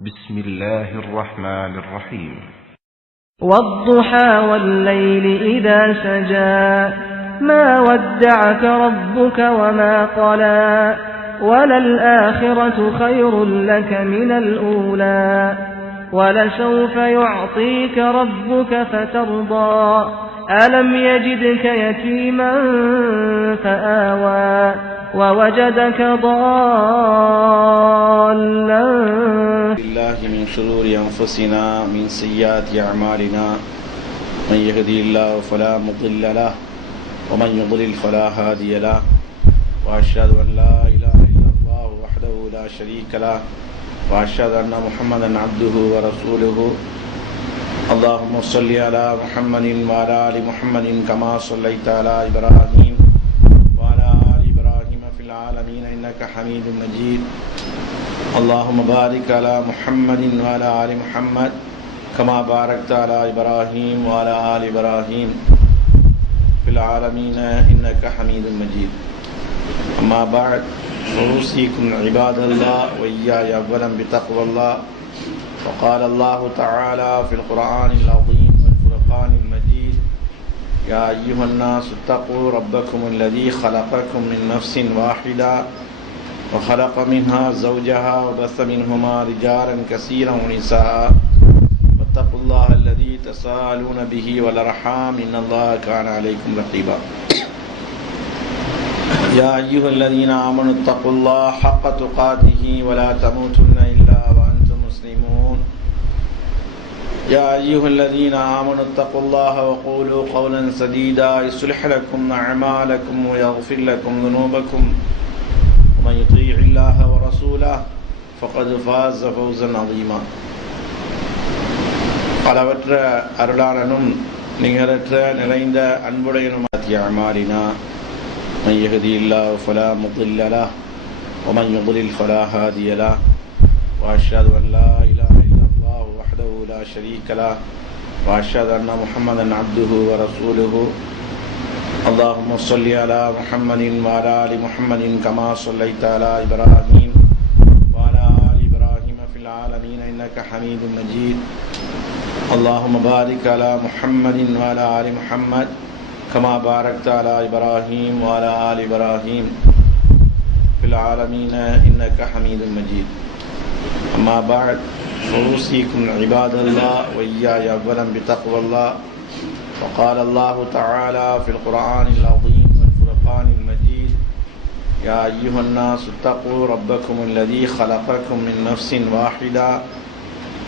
بسم الله الرحمن الرحيم والضحى والليل إذا سجى ما ودعك ربك وما قلى وللآخرة خير لك من الأولى ولسوف يعطيك ربك فترضى ألم يجدك يتيما فآوى ووجدك ضالا بالله من شرور أنفسنا من سيئات أعمالنا من يهدي الله فلا مضل له ومن يضلل فلا هادي له وأشهد أن لا إله إلا الله وحده لا شريك له وأشهد أن محمدا عبده ورسوله اللهم صل على محمد وعلى آل محمد كما صليت على إبراهيم وعلى آل إبراهيم في العالمين إنك حميد مجيد اللهم بارك على محمد وعلى آل محمد كما باركت على إبراهيم وعلى آل إبراهيم في العالمين إنك حميد مجيد أما بعد فأوصيكم عباد الله وإياي أولا بتقوى الله وقال الله تعالى في القرآن العظيم والفرقان المجيد يا أيها الناس اتقوا ربكم الذي خلقكم من نفس واحدة وخلق منها زوجها وبث منهما رجالا كثيرا ونساء واتقوا الله الذي تساءلون به والأرحام إن الله كان عليكم رقيبا يا أيها الذين آمنوا اتقوا الله حق تقاته ولا تموتن إلا وأنتم مسلمون يا أيها الذين آمنوا اتقوا الله وقولوا قولا سديدا يصلح لكم أعمالكم ويغفر لكم ذنوبكم ومن يطيع الله ورسوله فقد فاز فوزا عظيما அளவற்ற அருளாளனும் நிகரற்ற நிறைந்த அன்புடையனும் அமாலினா من يهدي الله فلا مضل له ومن يضلل فلا هادي له وأشهد أن لا إله إلا الله وحده لا شريك له وأشهد أن محمدا عبده ورسوله اللهم صل على محمد وعلى آل محمد كما صليت على إبراهيم وعلى آل إبراهيم في العالمين إنك حميد مجيد اللهم بارك على محمد وعلى آل محمد كما باركت على إبراهيم وعلى آل إبراهيم في العالمين إنك حميد مجيد أما بعد فأوصيكم عباد الله وإياي أولا بتقوى الله وقال الله تعالى في القرآن العظيم والفرقان المجيد يا أيها الناس اتقوا ربكم الذي خلقكم من نفس واحدة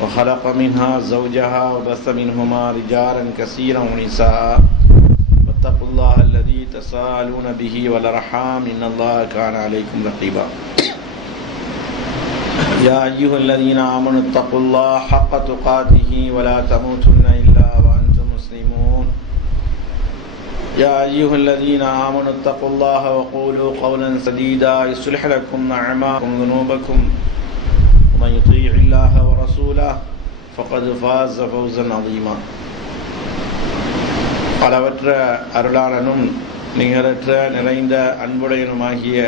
وخلق منها زوجها وبث منهما رجالا كثيرا ونساء واتقوا الله الذي تساءلون به والأرحام إن الله كان عليكم رقيبا يا أيها الذين آمنوا اتقوا الله حق تقاته ولا تموتن إلا وأنتم مسلمون يا أيها الذين آمنوا اتقوا الله وقولوا قولا سديدا يصلح لكم أعمالكم وذنوبكم ومن يطيع الله ورسوله فقد فاز فوزا عظيما அளவற்ற அருளாளனும் நிகரற்ற நிறைந்த அன்புடையனுமாகிய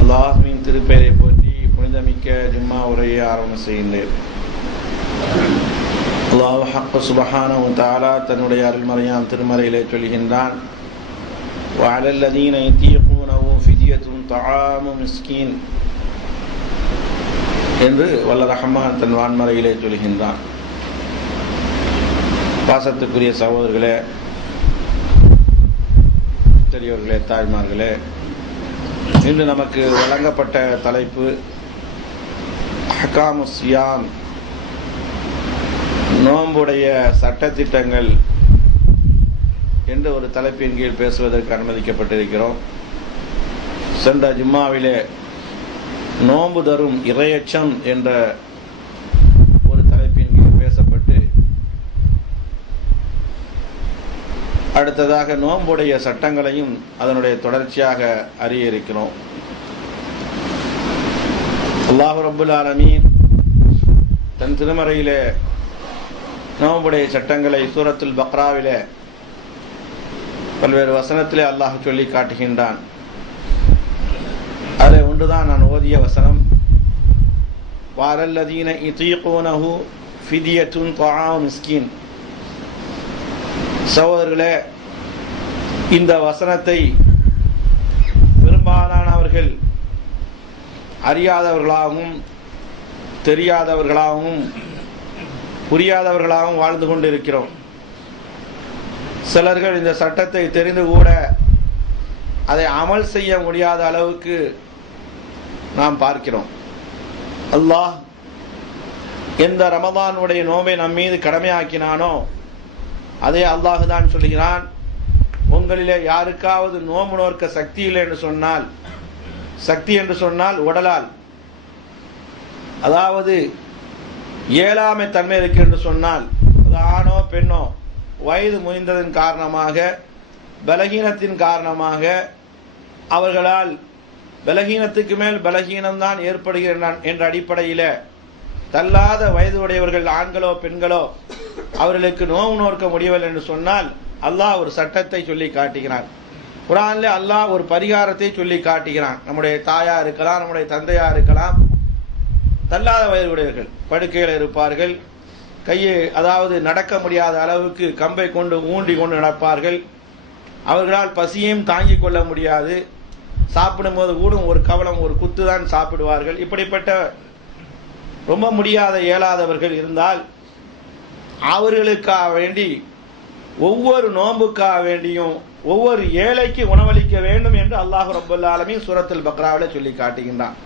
அல்லாஹ்வின் திருப்பெயரை போற்றி புனிதமிக்க ஜும்மா உரையை ஆரம்பம் செய்கின்றேன். அல்லாஹ் ஹக்க சுப்ஹானஹு வ தஆலா தன்னுடைய அருள்மறையாம் திருமறையிலே சொல்கின்றான், வஅலல் லதீன யதீகூனஹு ஃபித்யத்துன் தஆமு மிஸ்கீன் என்று வல்ல ரஹ்மான் தன் வான்மறையிலே சொல்கின்றான். பாசத்துக்குரிய சகோதரர்களே, பெரியோர்களே, தாய்மார்களே, இன்று நமக்கு வழங்கப்பட்ட தலைப்பு அஹ்காமு ஸியாம், நோன்புடைய சட்டத்திட்டங்கள் என்று ஒரு தலைப்பின் கீழ் பேசுவதற்கு அனுமதிக்கப்பட்டிருக்கிறோம். சென்ற ஜும்மாவிலே நோன்பு தரும் இறையச்சம் என்ற ஒரு தலைப்பின் கீழ் பேசப்பட்டு, அடுத்ததாக நோன்புடைய சட்டங்களையும் அதனுடைய தொடர்ச்சியாக அறிய இருக்கிறோம். அல்லாஹ் ரப்புல் ஆலமீன் தன் திருமறையிலே நோன்புடைய சட்டங்களை சூரத்துல் பக்ராவிலே பல்வேறு வசனத்திலே அல்லாஹ் சொல்லி காட்டுகின்றான். அதில் ஒன்றுதான் நான் ஓதிய வசனம், வஅலல்லதீன யுதீகூனஹு ஃபித்யத்துன் தஆமு மிஸ்கீன். சகோதரர்களே, இந்த வசனத்தை பெரும்பாலானவர்கள் அறியாதவர்களாகவும் தெரியாதவர்களாகவும் புரியாதவர்களாகவும் வாழ்ந்து கொண்டிருக்கிறோம். சிலர்கள் இந்த சட்டத்தை தெரிந்து கூட அதை அமல் செய்ய முடியாத அளவுக்கு நாம் பார்க்கிறோம். அல்லாஹ் எந்த ரமதானுடைய நோன்பை நம் மீது கடமையாக்கினானோ அதே அல்லாஹ் தான் சொல்கிறான், உங்களிலே யாருக்காவது நோன்பு நோக்க சக்தி இல்லை என்று சொன்னால், சக்தி என்று சொன்னால் உடலால், அதாவது இயலாமை தன்மை இருக்கு என்று சொன்னால், அது ஆணோ பெண்ணோ வயது முதிர்ந்ததன் காரணமாக பலகீனத்தின் காரணமாக அவர்களால் பலகீனத்துக்கு மேல் பலகீனம்தான் ஏற்படுகின்றன என்ற அடிப்படையில் தள்ளாத வயது உடையவர்கள் ஆண்களோ பெண்களோ அவர்களுக்கு நோன்பு நோக்க முடியவில்லை என்று சொன்னால் அல்லாஹ் ஒரு சட்டத்தை சொல்லி காட்டுகிறான். குர்ஆன்ல அல்லாஹ் ஒரு பரிகாரத்தை சொல்லி காட்டுகிறான். நம்முடைய தாயா இருக்கலாம், நம்முடைய தந்தையா இருக்கலாம், தள்ளாத வயது உடையவர்கள் படுக்கையில் இருப்பார்கள், கையை அதாவது நடக்க முடியாத அளவுக்கு கம்பை கொண்டு ஊண்டி கொண்டு நடப்பார்கள், அவர்களால் பசியையும் தாங்கிக் கொள்ள முடியாது, சாப்பிடும்போது கூட ஒரு கவலம் ஒரு குத்து தான் சாப்பிடுவார்கள். இப்படிப்பட்ட ரொம்ப முடியாத இயலாதவர்கள் இருந்தால் அவர்களுக்காக வேண்டி ஒவ்வொரு நோன்புக்காக வேண்டியும் ஒவ்வொரு ஏழைக்கு உணவளிக்க வேண்டும் என்று அல்லாஹ் ரப்பல் ஆலமீன் சூரத்துல் பக்ராவில் சொல்லி காட்டுகின்றான்.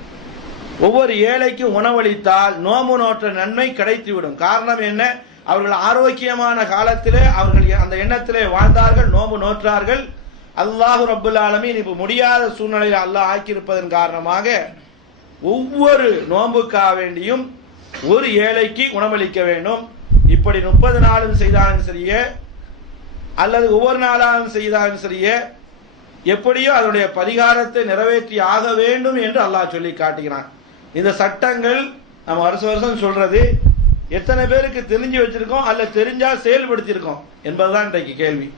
ஒவ்வொரு ஏழைக்கு உணவளித்தால் நோன்பு நோற்ற நன்மை கிடைத்துவிடும். காரணம் என்ன? அவர்கள் ஆரோக்கியமான காலத்திலே அவர்கள் அந்த எண்ணத்திலே வாழ்ந்தார்கள், நோன்பு நோற்றார்கள். அல்லாஹ் ரப்பல் ஆலமீன் இப்ப முடியாத சூழ்நிலையில் அல்லாஹ் ஆக்கியிருப்பதன் காரணமாக ஒவ்வொரு நோன்புக்காக வேண்டியும் ஒரு ஏழைக்கு உணவளிக்க வேண்டும். இப்படி 30 நாளும் செய்தாலும் சரியே அல்லது ஒவ்வொரு நாளாலும் செய்தாலும் சரியே எப்படியோ அதனுடைய பரிகாரத்தை நிறைவேற்றி ஆக வேண்டும் என்று அல்லாஹ் சொல்லி காட்டுகிறான். இந்த சட்டங்கள் நம்ம வருஷம் சொல்றது எத்தனை பேருக்கு தெரிஞ்சு வச்சிருக்கோம் அல்ல தெரிஞ்சா செயல்படுத்தியிருக்கோம் என்பதுதான் இன்றைக்கு கேள்வி.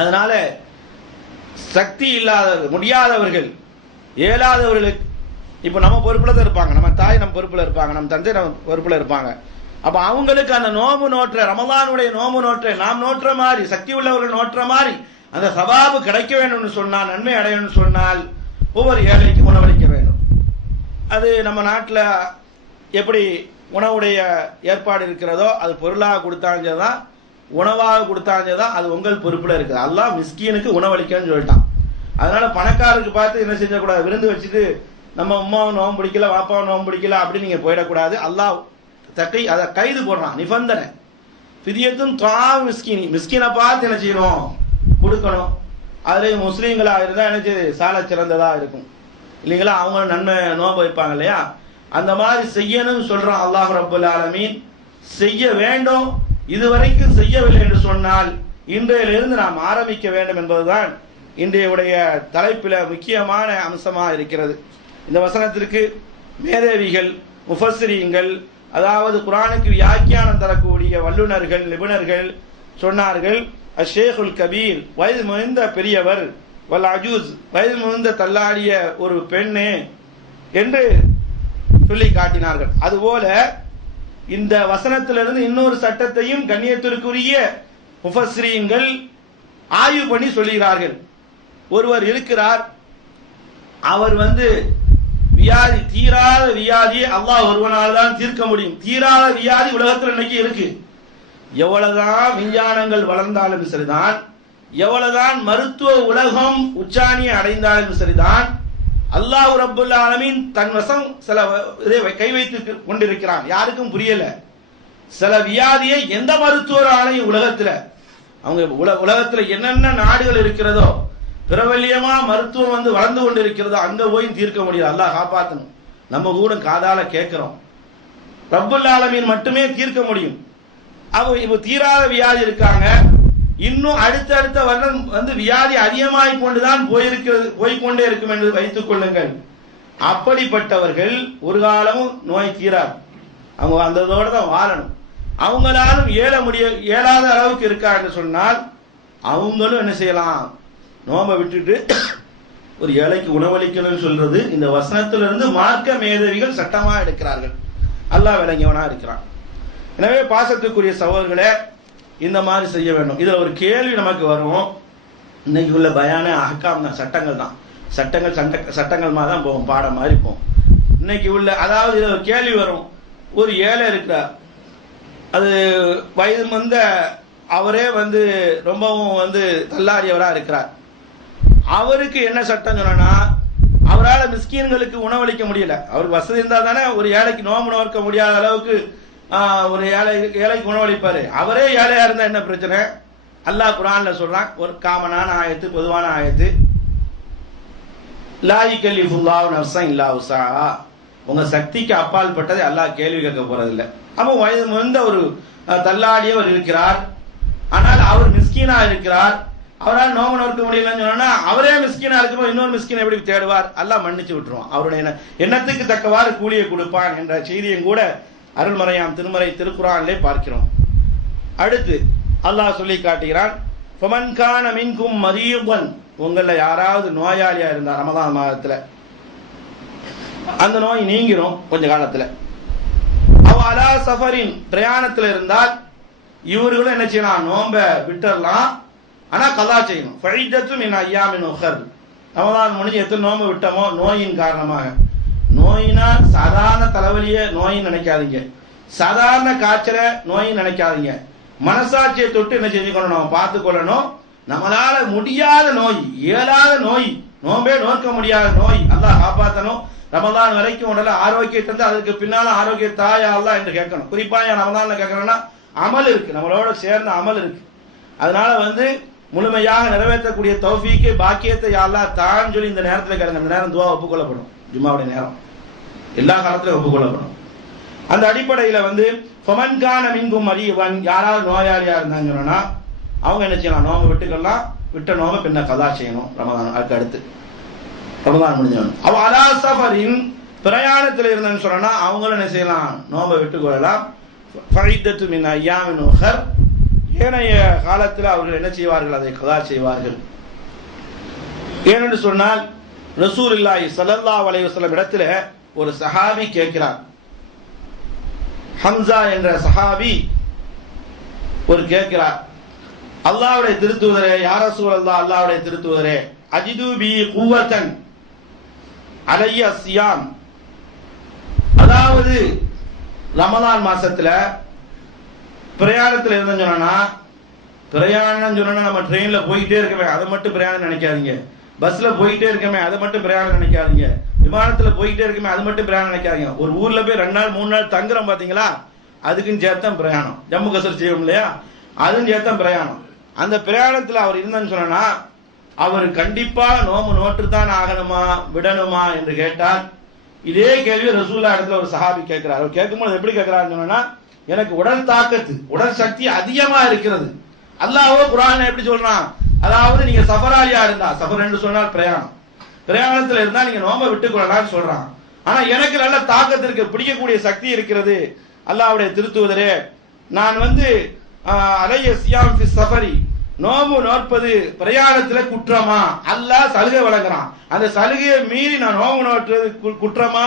அதனால சக்தி இல்லாதவர்கள், முடியாதவர்கள், இயலாதவர்களுக்கு இப்ப நம்ம பொறுப்புல தான் இருப்பாங்க, நம்ம தாய் நம்ம பொறுப்புல இருப்பாங்க, நம்ம தந்தை நம்ம பொறுப்புல இருப்பாங்க. அப்ப அவங்களுக்கு அந்த நோம்பு நோற்ற ரமலானுடைய நோம்பு நோற்ற நாம் நோற்ற மாதிரி சக்தி உள்ளவர்கள் நோற்ற மாதிரி அந்த சவாபு கிடைக்க வேண்டும் சொன்னால், நன்மை அடைய வேண்டும் சொன்னால் ஒவ்வொரு ஏழைக்கு உணவளிக்க வேண்டும். அது நம்ம நாட்டில் எப்படி உணவுடைய ஏற்பாடு இருக்கிறதோ அது பொருளாக கொடுத்தாங்கதான் உணவாக கொடுத்தாங்கதான் அது உங்கள் பொறுப்புல இருக்குது. அல்லாஹ் மிஸ்கீனுக்கு உணவளிக்கன்னு சொல்லிட்டான். அதனால பணக்காரருக்கு பார்த்து என்ன செஞ்சக்கூடாது, விருந்து வச்சுட்டு நம்ம அம்மாவும் நோம்பு பிடிக்கல வாப்பாவும் நோம்பு பிடிக்கல அப்படி நீங்க போயிடக்கூடாது. அல்லாஹ் தக்கை அதை கைது போடுறான், நிபந்தனை. ஃபித்யத்துன் தஆம் மிஸ்கீன், மிஸ்கீனை பார்த்து என்ன செய்யணும், கொடுக்கணும். அதுல முஸ்லீம்களா இருந்தா என்ன செய்யுது, சால சிறந்ததா இருக்கும் இல்லைங்களா, அவங்க நன்மை நோம்பு வைப்பாங்க இல்லையா, அந்த மாதிரி செய்யணும்னு சொல்றான் அல்லாஹ் ரப்பல் ஆலமீன். செய்ய வேண்டும், இதுவரைக்கும் செய்யவில்லை என்று சொன்னால் இன்றையிலிருந்து நாம் ஆரம்பிக்க வேண்டும் என்பதுதான் இன்றைய தலைப்பில முக்கியமான அம்சமா இருக்கிறது. இந்த வசனத்திற்கு மேதேவிகள், முஃபஸ்ஸிரீன்கள், அதாவது குர்ஆனுக்கு வியாக்கியானம் தரக்கூடிய வல்லுநர்கள், நிபுணர்கள் சொன்னார்கள், அஷேகுல் கபீர், வயது முதிர்ந்த பெரியவர், வல் அஜூஸ், வயது முதிர்ந்த தள்ளாடிய ஒரு பெண்ணே என்று சொல்லி காட்டினார்கள். அதுபோல இந்த வசனத்திலிருந்து இன்னொரு சட்டத்தையும் கண்ணியத்திற்குரிய முஃபஸ்ஸிரீன்கள் ஆய்வு பண்ணி சொல்லுகிறார்கள். ஒருவர் இருக்கிறார், அவர் வியாதி, தீராத வியாதியை அல்லாஹ் ஒருவனால் தான் தீர்க்க முடியும். தீராத வியாதி உலகத்தில் இன்னைக்கு இருக்கு. எவ்வளவுதான் விஞ்ஞானங்கள் வளர்ந்தாலும் சரிதான், எவ்வளவுதான் மருத்துவ உலகம் உச்சாணியை அடைந்தாலும் சரிதான், அல்லாஹ் ரப்பல் ஆலமீன் தன் வசம் சில இதை கை வைத்து கொண்டிருக்கிறான். யாருக்கும் புரியல. சில வியாதியை எந்த மருத்துவராலையும் உலகத்துல அவங்க உலகத்துல என்னென்ன நாடுகள் இருக்கிறதோ பிரபல்யமா மருத்துவம் வளர்ந்து கொண்டு இருக்கிறதோ அங்க போய் தீர்க்க முடியாது. அல்லாஹ் காப்பாற்றணும். நம்ம கூட காதால கேட்கிறோம், ரப்பல் ஆலமீன் மட்டுமே தீர்க்க முடியும். இப்ப தீராத வியாதி இருக்காங்க, இன்னும் அடுத்தடுத்த வருடம் வியாதி அதிகமாகி கொண்டுதான் போய்கொண்டே இருக்கும் என்று வைத்துக் கொள்ளுங்கள். அப்படிப்பட்டவர்கள் ஒரு காலமும் நோய் தீராது, அவங்க அந்ததோட தான் வாழணும். அவங்களாலும் இயலாத அளவுக்கு இருக்கா என்று சொன்னால் அவங்களும் என்ன செய்யலாம், நோம்பை விட்டுட்டு ஒரு ஏழைக்கு உணவளிக்கணும்னு சொல்றது இந்த வசனத்திலிருந்து மார்க்க மேதவிகள் சட்டமா எடுக்கிறார்கள். அல்லாஹ் விளங்கியவனா இருக்கிறான். எனவே பாசத்துக்குரிய சகோதரர்களே, இந்த மாதிரி செய்ய வேண்டும். இதுல ஒரு கேள்வி நமக்கு வரும். இன்னைக்கு உள்ள பயான அஹ்காம் தான், சட்டங்கள் தான், சட்டங்கள் மாதிரி தான் போகும், பாடம் மாதிரி போகும். இன்னைக்கு உள்ள அதாவது இதுல ஒரு கேள்வி வரும். ஒரு ஏழை இருக்கிறார், அது வயது வந்த அவரே ரொம்பவும் தள்ளாடியவரா இருக்கிறார். அவருக்கு என்ன சட்டம் சொன்னா, அவரால் மிஸ்கீன்களுக்கு உணவளிக்க முடியல. அவருக்கு வசதி இருந்தா தானே ஒரு ஏழைக்கு நோம்பு நோக்க முடியாத அளவுக்கு ஒரு ஏழைக்கு உணவளிப்பாரு. அவரே ஏழையா இருந்தா என்ன பிரச்சனை? அல்லாஹ் குர்ஆன்ல சொல்றான், ஒரு காமனான ஆயத்து, பொதுவான ஆயத்து, லா யுகல்லிஃபுல்லாஹு நஃப்ஸன் இல்லா வஸாஹா, உங்க சக்திக்கு அப்பால் பட்டதை அல்லாஹ் கேள்வி கேட்க போறதில்லை. அப்போ வயது முதிர்ந்த ஒரு தள்ளாடியவர் இருக்கிறார், ஆனால் அவர் மிஸ்கீனா இருக்கிறார், அவரால் நோம்பு நோக்க முடியலன்னு சொன்னா அவரே மிஸ்கீனா இருக்கிறோம், இன்னொரு மிஸ்கீனை எப்படி தேடுவார்? அல்லாஹ் மன்னிச்சு விட்டுருவான், அவருடைய எண்ணத்துக்கு தக்கவாறு கூலியை கொடுப்பான் என்ற செய்தியும் கூட அருள்மறையாம் திருமறை திருக்குர்ஆனிலே பார்க்கிறோம். அடுத்து அல்லாஹ் சொல்லி காட்டுகிறான், ஃபமன் கான மின்கும் மரீதன், உங்கள யாராவது நோயாளியா இருந்தா ரமதான் மாதத்துல, அந்த நோய் நீங்கிரும் கொஞ்ச காலத்துல. அவ அலா சஃபரின், பிரயாணத்துல இருந்தால் இவர்களும் என்ன செய்யலாம்? நோம்ப விட்டுறலாம், ஆனா கலா செய்யணும். ஃபைதத்து மின் அய்யாமின் உஹர், ரமதான் முடிஞ்சு எத்தனை நோம்பு விட்டோமோ நோயின் காரணமாக. நோயினா சாதாரண தலைவலிய நோயின்னு நினைக்காதீங்க, சாதாரண காய்ச்சல நோயின்னு நினைக்காதீங்க. மனசாட்சியை தொட்டு என்ன செஞ்சுக்கணும்? நம்ம பார்த்து கொள்ளணும். நம்மளால முடியாத நோய், இயலாத நோய், நோம்பே நோக்க முடியாத நோய் அல்லாஹ் காப்பாற்றணும். ரமதான் வரைக்கும் உடல ஆரோக்கியத்தை தந்து அதுக்கு பின்னால ஆரோக்கிய தாயா அல்லாஹ் என்று கேட்கணும். குறிப்பா ரமதான்ல கேட்கறோம்னா அமல் இருக்கு, நம்மளோட சேர்ந்த அமல் இருக்கு. அதனால முழுமையாக நிறைவேற்றக்கூடிய தௌஃபீக்கு பாக்கியத்தை அல்லாஹ் தான் சொல்லி இந்த நேரத்தில் கேளுங்க. இந்த நேரம் துவா ஒப்புக்கொள்ளப்படும், ஜும்மாவுடைய நேரம் எல்லா காலத்திலும் ஒப்புக்கொள்ளப்படும். அந்த அடிப்படையில் ஃபமன் கான மின்கும் மரீதன், யாராவது நோயாளியா இருந்தாங்கன்னா அவங்க என்ன செய்யலாம்? நோம்பு விட்டுக்கலாம், விட்ட நோம்பு பின்ன கதா செய்யணும். ரமதான் அடுத்து ரமதான் முடிஞ்சவன். அவ அலா சஃபரின், பிரயாணத்தில் இருந்தேன்னு சொன்னா அவங்களும் என்ன செய்யலாம்? நோம்பை விட்டுக் கொள்ளலாம். ஃபைதத்து மின் அய்யாமின் உஹர், ஏனைய காலத்தில் அவர்கள் என்ன செய்வார்கள்? அதை கதா செய்வார்கள். ஏனென்று சொன்னால் ரசூலுல்லாஹி ஸல்லல்லாஹு அலைஹி வஸல்லம் இடத்துல ஒரு சஹாபி கேட்கிறார். ஹம்சா என்ற சஹாபி ஒரு கேட்கிறார், அல்லாஹ்வுடைய திருத்தூதரே, யா ரசூலல்லாஹ், அல்லாஹ்வுடைய திருத்தூதரே, அஜிது பி குவத்தன் அலைய சியாம், அதாவது ரமலான் மாசத்துல பிரயாணத்தில் இருந்தோம்னு சொன்னா, பிரயாணம் சொன்னா நம்ம ட்ரெயின்ல போயிட்டே இருக்கமே அதை மட்டும் பிரயாணம் நினைக்காதீங்க, பஸ்ல போயிட்டே இருக்கமே அதை மட்டும் பிரயாணம் நினைக்காதீங்க, விமானத்துல போயிட்டே இருக்கமே அது மட்டும் பிரயாணம் நினைக்காதீங்க. ஒரு ஊர்ல போய் 2 நாள் 3 நாள் தங்குறோம் பாத்தீங்களா, அதுக்குன்னு சேர்த்தான் பிரயாணம். ஜம்மு காஷ்மீர் செய்வோம் இல்லையா, அதுவும் சேர்த்தான் பிரயாணம். அந்த பிரயாணத்துல அவர் இருந்தான்னு சொன்னா அவர் கண்டிப்பா நோம்பு நோட்டு தான் ஆகணுமா விடணுமா என்று கேட்டால், இதே கேள்வி ரசூலுல்லாஹ் இடத்துல ஒரு சஹாபி கேட்கிறார். அவர் கேட்கும்போது எப்படி கேட்கிறாருன்னு சொன்னா, எனக்கு உடல் தாக்கத்து, உடல் சக்தி அதிகமா இருக்கிறது. அல்லாஹ்வோ குர்ஆன்ல எப்படி சொல்றான்? அதாவது நீங்க சஃபராலியா இருந்தா, சஃபர் என்று சொன்னால் பிரயாணம், பிரயாணத்துல இருந்தா நீங்க நோம்ப விட்டுக் கொள்ளலாம்னு சொல்றான். ஆனா எனக்கு நல்ல தாக்கத்திற்கு பிடிக்கக்கூடிய சக்தி இருக்கிறது. அல்லாஹ்வுடைய திருத்தூதரே, நான் அலைய சியாம் ஃபி சஃபரி, நோம்பு நோற்பது பிரயாணத்துல குற்றமா? அல்லாஹ் சலுகை வழங்குறான், அந்த சலுகையை மீறி நான் நோம்பு நோற்றுவது குற்றமா?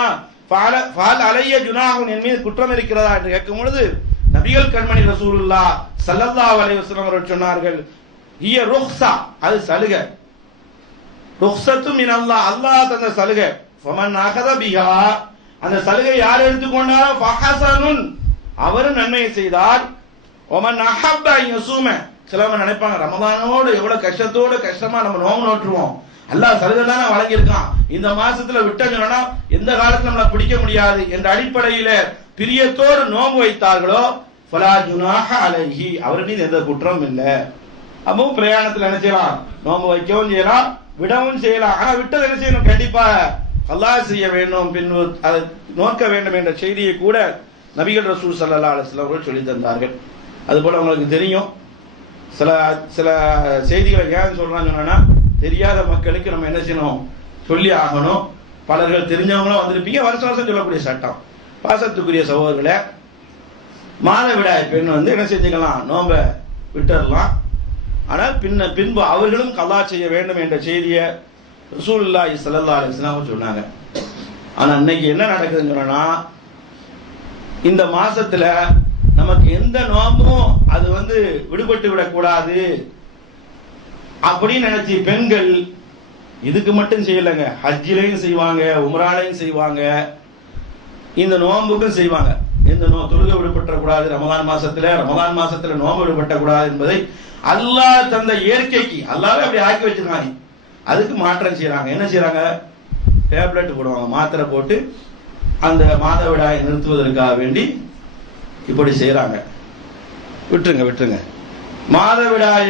ஃபால் அலைய ஜுனாஹுன், என் மீது குற்றம் இருக்கிறதா என்று கேட்கும் பொழுது நபிகள் கண்மணி ரசூலுல்லாஹ் ஸல்லல்லாஹு அலைஹி வஸல்லம் அவர்கள் சொன்னார்கள், ஹிய ருக்ஸா, அது சலுகை. ருக்ஸத்து மின் அல்லாஹ், அல்லாஹ் தந்த சலுகை. ஃபமன் அகத பிஹா, அந்த சலுகை யார் எடுத்துக்கொண்டாரோ ஃபஹஸனுன், அவரும் நன்மையை செய்தார். ஒமன் அஹப்ப யஸூம, சிலவங்க நினைப்பாங்க ரமதானோடு எவ்வளவு கஷ்டமா நம்ம நோம்பு நோற்றுவோம், அல்லாஹ் சலுகை தானே வழங்கியிருக்கான், இந்த மாசத்துல விட்டோம்னா எந்த காலத்துல நம்மள பிடிக்க முடியாது என்ற அடிப்படையில பிரியத்தோடு நோம்பு வைத்தார்களோ ஃபலா ஜுனாஹ அலைஹி, அவர் மீது எந்த குற்றம் இல்லை. அப்போ பிரயாணத்துல என்ன செய்யலாம்? நோம்பு வைக்கவும் செய்யலாம், விடவும் செய்யலாம். ஆனா விட்டது என்ன செய்யணும்? கண்டிப்பா அல்லாஹ் செய்ய வேண்டும், பின்பு அதை நோக்க வேண்டும் என்ற செய்தியை கூட நபிகள் ரசூல் ஸல்லல்லாஹு அலைஹி வஸல்லம் அவர்கள் சொல்லி தந்தார்கள். அதுபோல உங்களுக்கு தெரியும், சில சில செய்திகளை ஏன் சொல்றாங்கன்னா, தெரியாத மக்களுக்கு நம்ம என்ன செய்யணும்? சொல்லி ஆகணும். பலர்கள் தெரிஞ்சவங்களும் வந்திருப்பீங்க, வருஷம் வருஷம் சொல்லக்கூடிய சட்டம். பாசத்துக்குரிய சகோதரர்களே, மாதவிடாய் பெண் என்ன செஞ்சுக்கலாம்? நோம்ப விட்டுறலாம். ஆனால் பின்பு அவர்களும் கலா செய்ய வேண்டும் என்ற செய்தியை ரசூலுல்லாஹி ஸல்லல்லாஹு அலைஹி வஸல்லம் சொன்னாங்க. ஆனா இன்னைக்கு என்ன நடக்குதுன்னு சொன்னா, இந்த மாசத்துல நமக்கு எந்த நோம்பும் அது விடுபட்டு விடக்கூடாது அப்படின்னு நினைச்சு பெண்கள் இதுக்கு மட்டும் செய்யலைங்க, ஹஜ்ஜிலையும் செய்வாங்க, உம்ராலையும் செய்வாங்க, இந்த நோம்புக்கும் செய்வாங்க. எந்த தொழுகை விடுபட்டக்கூடாது ரமலான் மாசத்துல நோம்பு விடுபட்டக்கூடாது என்பதை அல்லாஹ் தந்த இயற்கைக்கு அல்லாவே அப்படி ஆக்கி வச்சிருக்காங்க. அதுக்கு மாற்றம் செய்யறாங்க. என்ன செய்யறாங்க? டேப்லெட் போடுவாங்க, மாத்திரை போட்டு அந்த மாதவிடாயை நிறுத்துவதற்காக வேண்டி இப்படி செய்யறாங்க. விட்டுருங்க. மாதவிடாய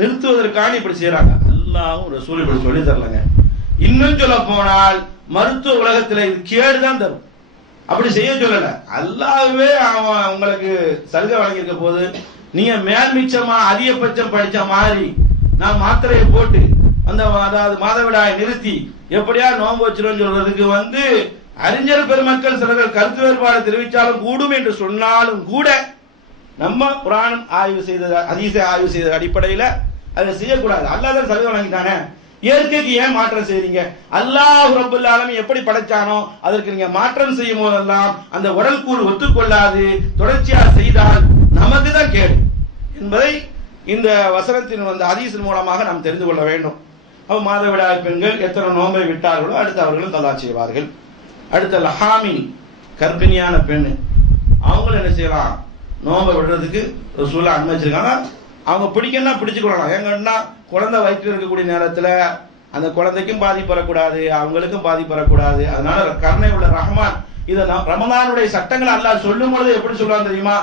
நிறுத்துவதற்காக இப்படி செய்யறாங்க. அல்லாஹ்வும் ரசூலும் இப்படி சொல்லி தரலங்க. இன்னும் சொல்ல போனால் மருத்துவ உலகத்தில் இது கேடுதான் தரும். அப்படி செய்ய சொல்லல. அல்லாஹ்வே அவன் உங்களுக்கு சலுகை வழங்கியிருக்க போது நீங்க மேல் மிச்சமா அதிகபட்சம் படிச்ச மாதிரி நான் மாத்திரையை போட்டு அதாவது மாதவிடாயை நிறுத்தி எப்படியா நோன்பு வச்சிரும் சொல்றதுக்கு அறிஞர் பெருமக்கள் சிலர்கள் கருத்து வேறுபாடு தெரிவித்தாலும் கூடும் என்று சொன்னாலும் கூட நம்ம குர்ஆன் ஆய்வு செய்த ஹதீஸை ஆய்வு செய்த அடிப்படையில அதை செய்யக்கூடாது. அல்லாஹ் தான் சலுகை வழங்கிட்டானே, இயற்கைக்கு ஏன் மாற்றம் செய்றீங்க? அல்லாஹ் ரப்பல் ஆலமீன் எப்படி படைச்சானோ அதற்கு நீங்க மாற்றம் செய்யும் போதெல்லாம் அந்த உடல் கூறு ஒத்துக்கொள்ளாது. தொடர்ச்சியாக செய்தால் நமக்கு தான் கேடு என்பதை இந்த வசனத்தின் ஹதீஸின் மூலமாக நாம் தெரிந்து கொள்ள வேண்டும். மாதவிடாய் பெண்கள் எத்தனை நோன்பை விட்டார்களோ அடுத்து அவர்களும் கலா செய்வார்கள். அடுத்த லஹாமில் கர்ப்பிணியான பெண் அவங்களும் என்ன செய்யலாம்? நோன்பை விடுறதுக்கு ரசூலுல்லாஹ் அனுமதிச்சிருக்காங்க. அவங்க பிடிக்கணும்னா பிடிச்சுக்கொள்ளலாம். ஏங்கன்னா குழந்தை வயிற்றில் இருக்கக்கூடிய நேரத்தில் அந்த குழந்தைக்கும் பாதிப்பு வரக்கூடாது, அவங்களுக்கும் பாதிப்பு வரக்கூடாது. அதனால கருணை உள்ள ரஹ்மான் இதை ரமலானுடைய சட்டங்களை அல்லாஹ் சொல்லும் பொழுது எப்படி சொல்றான் தெரியுமா?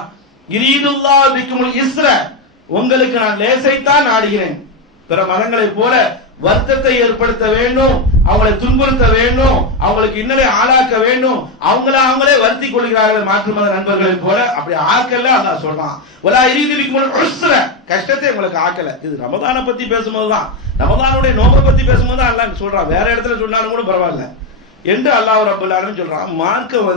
யுரீதுல்லாஹு பிக்குமுல் யுஸ்ர, உங்களுக்கு நான் லேசைத்தான் நாடுகிறேன். பிற மதங்களை போல வருத்தத்தை ஏற்படுத்த வேண்டும், அவங்களை துன்புறுத்த வேண்டும், அவங்களுக்கு இன்னலை ஆளாக்க வேண்டும், அவங்களே வருத்தி கொள்கிறார்கள் மாற்று மத நண்பர்களை போல. அப்படி ஆக்கல அல்லாஹ் சொல்றான். வலா யுரீது பிக்குமுல் உஸ்ர, கஷ்டத்தை உங்களுக்கு ஆக்கல. இது ரமதானை பத்தி பேசும்போதுதான், ரமதானுடைய நோம்பை பத்தி பேசும்போது அல்லாஹ் சொல்றான். வேற இடத்துல சொன்னாலும் கூட பரவாயில்ல என்று அல்லாஹ் ரப்பல் ஆலமீன் சொல்றான். மார்க்கம்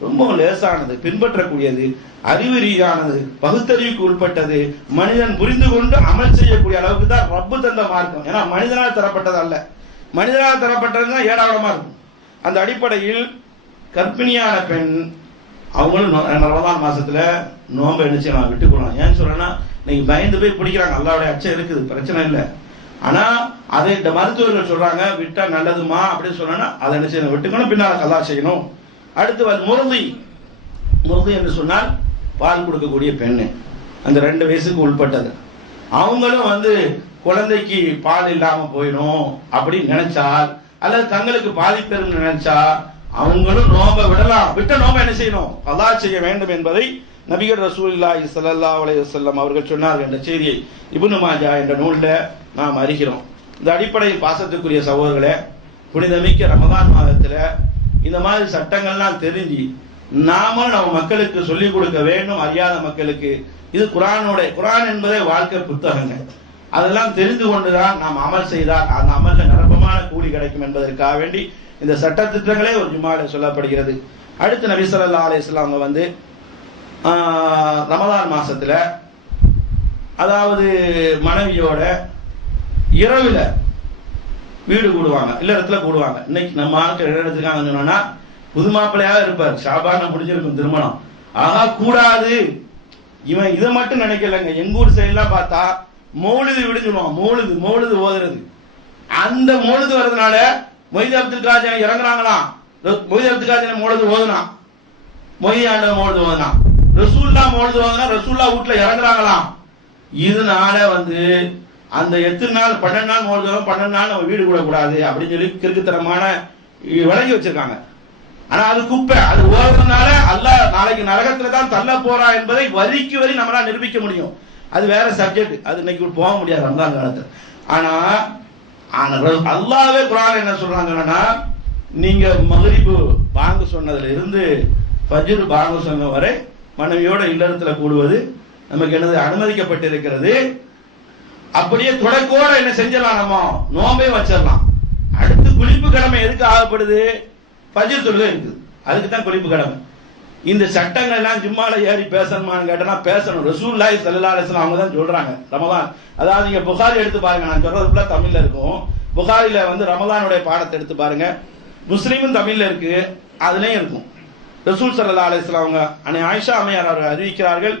ரொம்ப லேசானது, பின்பற்றக்கூடியது, அறிவு ரீதியானது, பகுத்தறிவுக்கு உட்பட்டது, மனிதன் புரிந்து கொண்டு அமல் செய்யக்கூடிய அளவுக்கு தான் ரப்பு தந்த மார்க்கம். ஏன்னா மனிதனால் தரப்பட்டது அல்ல, மனிதனால் தரப்பட்டதுன்னா ஏடாவிடமா இருக்கும். அந்த அடிப்படையில் கர்ப்பிணியான பெண் அவங்களும் ரமலான் மாசத்துல நோன்பை என்ன விட்டுக்கணும். ஏன்னு சொல்றேன்னா நீங்க பயந்து போய் பிடிக்கிறாங்க, அல்லாஹ்வுடைய அச்சம் இருக்குது, பிரச்சனை இல்லை. ஆனா அதை இந்த மருத்துவர்கள் சொல்றாங்க விட்டா நல்லதுமா அப்படின்னு சொன்னா அதை என்ன செய்யணும்? விட்டுக்கணும், பின்னால கல்லா செய்யணும். அடுத்து முருதி என்று சொன்னால் பால் கொடுக்கக்கூடிய பெண்ணு, அந்த 2 வயசுக்கு உட்பட்டது. அவங்களும் குழந்தைக்கு பால் இல்லாம போயிடும் அப்படின்னு நினைச்சால் அல்லது தங்களுக்கு பாதிப்பெறும் நினைச்சா அவங்களும் நோன்பை விடலாம். விட்ட நோன்பை என்ன செய்யணும்? கல்லா செய்ய வேண்டும் என்பதை நபிகள் ரசூலுல்லாஹி ஸல்லல்லாஹு அலைஹி வஸல்லம் அவர்கள் சொன்னார்கள் என்ற செய்தியை இப்னு மாஜா என்ற நூலில் நாம் அறிகிறோம். இந்த அடிப்படையில் பாசத்துக்குரிய சகோதரர்களே, புனிதமிக்க ரமதான் மாதத்தில் இந்த மாதிரி சட்டங்கள்லாம் தெரிஞ்சு நாம நம்ம மக்களுக்கு சொல்லிக் கொடுக்க வேண்டும். அறியாத மக்களுக்கு இது குர்ஆன் என்பதே வாழ்க்கை புத்தகங்கள், அதெல்லாம் தெரிந்து கொண்டுதான் நாம் அமல் செய்தால் அந்த அமல்ல நிரப்பமான கூலி கிடைக்கும் என்பதற்காக வேண்டி இந்த சட்ட திட்டங்களே ஒரு ஜும்மால சொல்லப்படுகிறது. அடுத்து நபி ஸல்லல்லாஹு அலைஹி வஸல்லம் அவங்க ரமதான் மாசத்துல அதாவது மனைவியோட இரவுல வீடு கூடுவாங்க, இல்ல இடத்துல கூடுவாங்க. இன்னைக்கு நம்ம ஆட்கள் என்ன எடுத்துக்காங்கன்னு சொன்னா புது மாப்பிள்ளையாக இருப்பார், ஷாபான முடிஞ்சிருக்கும் திருமணம், ஆகா கூடாது. இவன் இதை மட்டும் நினைக்கலங்க. எங்க ஊர் சைட்லாம் பார்த்தா மௌலிது விடுஞ்சுடுவான், மௌலிது ஓதுறது. அந்த மௌலிது வர்றதுனால மொய்து அப்துல் காஜன் இறங்குறாங்களாம். மொய்து அப்துல் காஜன் மௌலிது ஓதுனான், மொய்யாண்ட மௌலிது ஓதுனான், ரசூல்லா மௌலிது ஓதுனா ரசூல்லா வீட்டுல இறங்குறாங்களாம். இதனால அந்த எத்தனை நாள் 12 நாள் மௌலிது வரும், 12 நாள் நம்ம வீடு கூட கூடாது அப்படின்னு சொல்லி கிறுக்குத்தனமான விளங்கி வச்சிருக்காங்க. ஆனா அது குப்பை. அது ஓடுறதுனால அல்லாஹ் நாளைக்கு நரகத்துல தான் தள்ள போறா என்பதை வரிக்கு வரி நம்மளால நிரூபிக்க முடியும். அது வேற சப்ஜெக்ட், அது இன்னைக்கு போக முடியாது ரமதான் காலத்துல. ஆனா அல்லாஹ்வே குர்ஆன் என்ன சொல்றாங்கன்னா, நீங்க மக்ரிப் பாங்கு சொன்னதுல இருந்து ஃபஜ்ர் பாங்கு சொன்ன வரை மனைவியோட இல்லறத்துல கூடுவது நமக்கு என்னது அனுமதிக்கப்பட்டிருக்கிறது. அப்படியே தொடக்கோட என்ன செஞ்சிடலாம், நம்ம நோம்பே வச்சிடலாம். அடுத்து குளிப்பு கடமை எதுக்கு ஆகப்படுது? ஃபஜ்ர் தொழுகை இருக்குது, அதுக்கு தான் குளிப்பு கடமை. இந்த சட்டங்கள் எல்லாம் ஜும்மால ஏறி பேசணுமான்னு கேட்டா பேசணும். ரசூலுல்லாஹி ஸல்லல்லாஹு அலைஹி வஸல்லம் அவங்க தான் சொல்றாங்க. ரமலான் அதாவது நீங்க புகாரி எடுத்து பாருங்க, நான் சொல்றது ஃபுல்லா தமிழ்ல இருக்கும். புகாரில ரமலானுடைய பாடத்தை எடுத்து பாருங்க, முஸ்லிமும் தமிழ்ல இருக்கு, அதுலயும் இருக்கும். ரசூல் ஸல்லல்லாஹு அலைஹி வஸல்லம் அவங்க அன்னை ஆயிஷா அம்மையார் அவர்கள் அறிவிக்கிறார்கள்,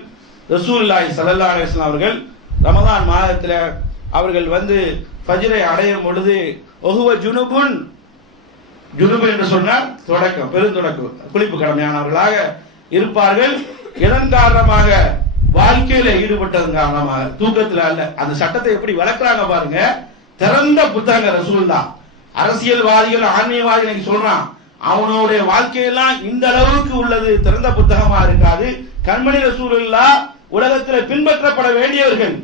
ரசூலுல்லாஹி ஸல்லல்லாஹு அலைஹி வஸல்லம் அவர்கள் ரமதான் மாதத்தில் அவர்கள் வந்து ஃபஜ்ரை அடையும் பொழுது ஒஹுவ ஜுனுபுன், ஜுனுபு என்று சொன்னால் தொடக்கம், பெருந்தொடக்கம், குளிப்பு கடமையானவர்களாக இருப்பார்கள். இதன் காரணமாக வாழ்க்கையில ஈடுபட்டதன் காரணமாக, தூக்கத்தில் அல்ல. அந்த சட்டத்தை எப்படி வளர்க்கிறாங்க பாருங்க. திறந்த புத்தக ரசூல் தான். அரசியல்வாதிகள் ஆன்மீகவாதிகள் சொல்றான், அவனுடைய வாழ்க்கையெல்லாம் இந்த அளவுக்கு உள்ளது, திறந்த புத்தகமா இருக்காது. கண்மணி ரசூலுல்லாஹ் உலகத்தில் பின்பற்றப்பட வேண்டியவர்கள்,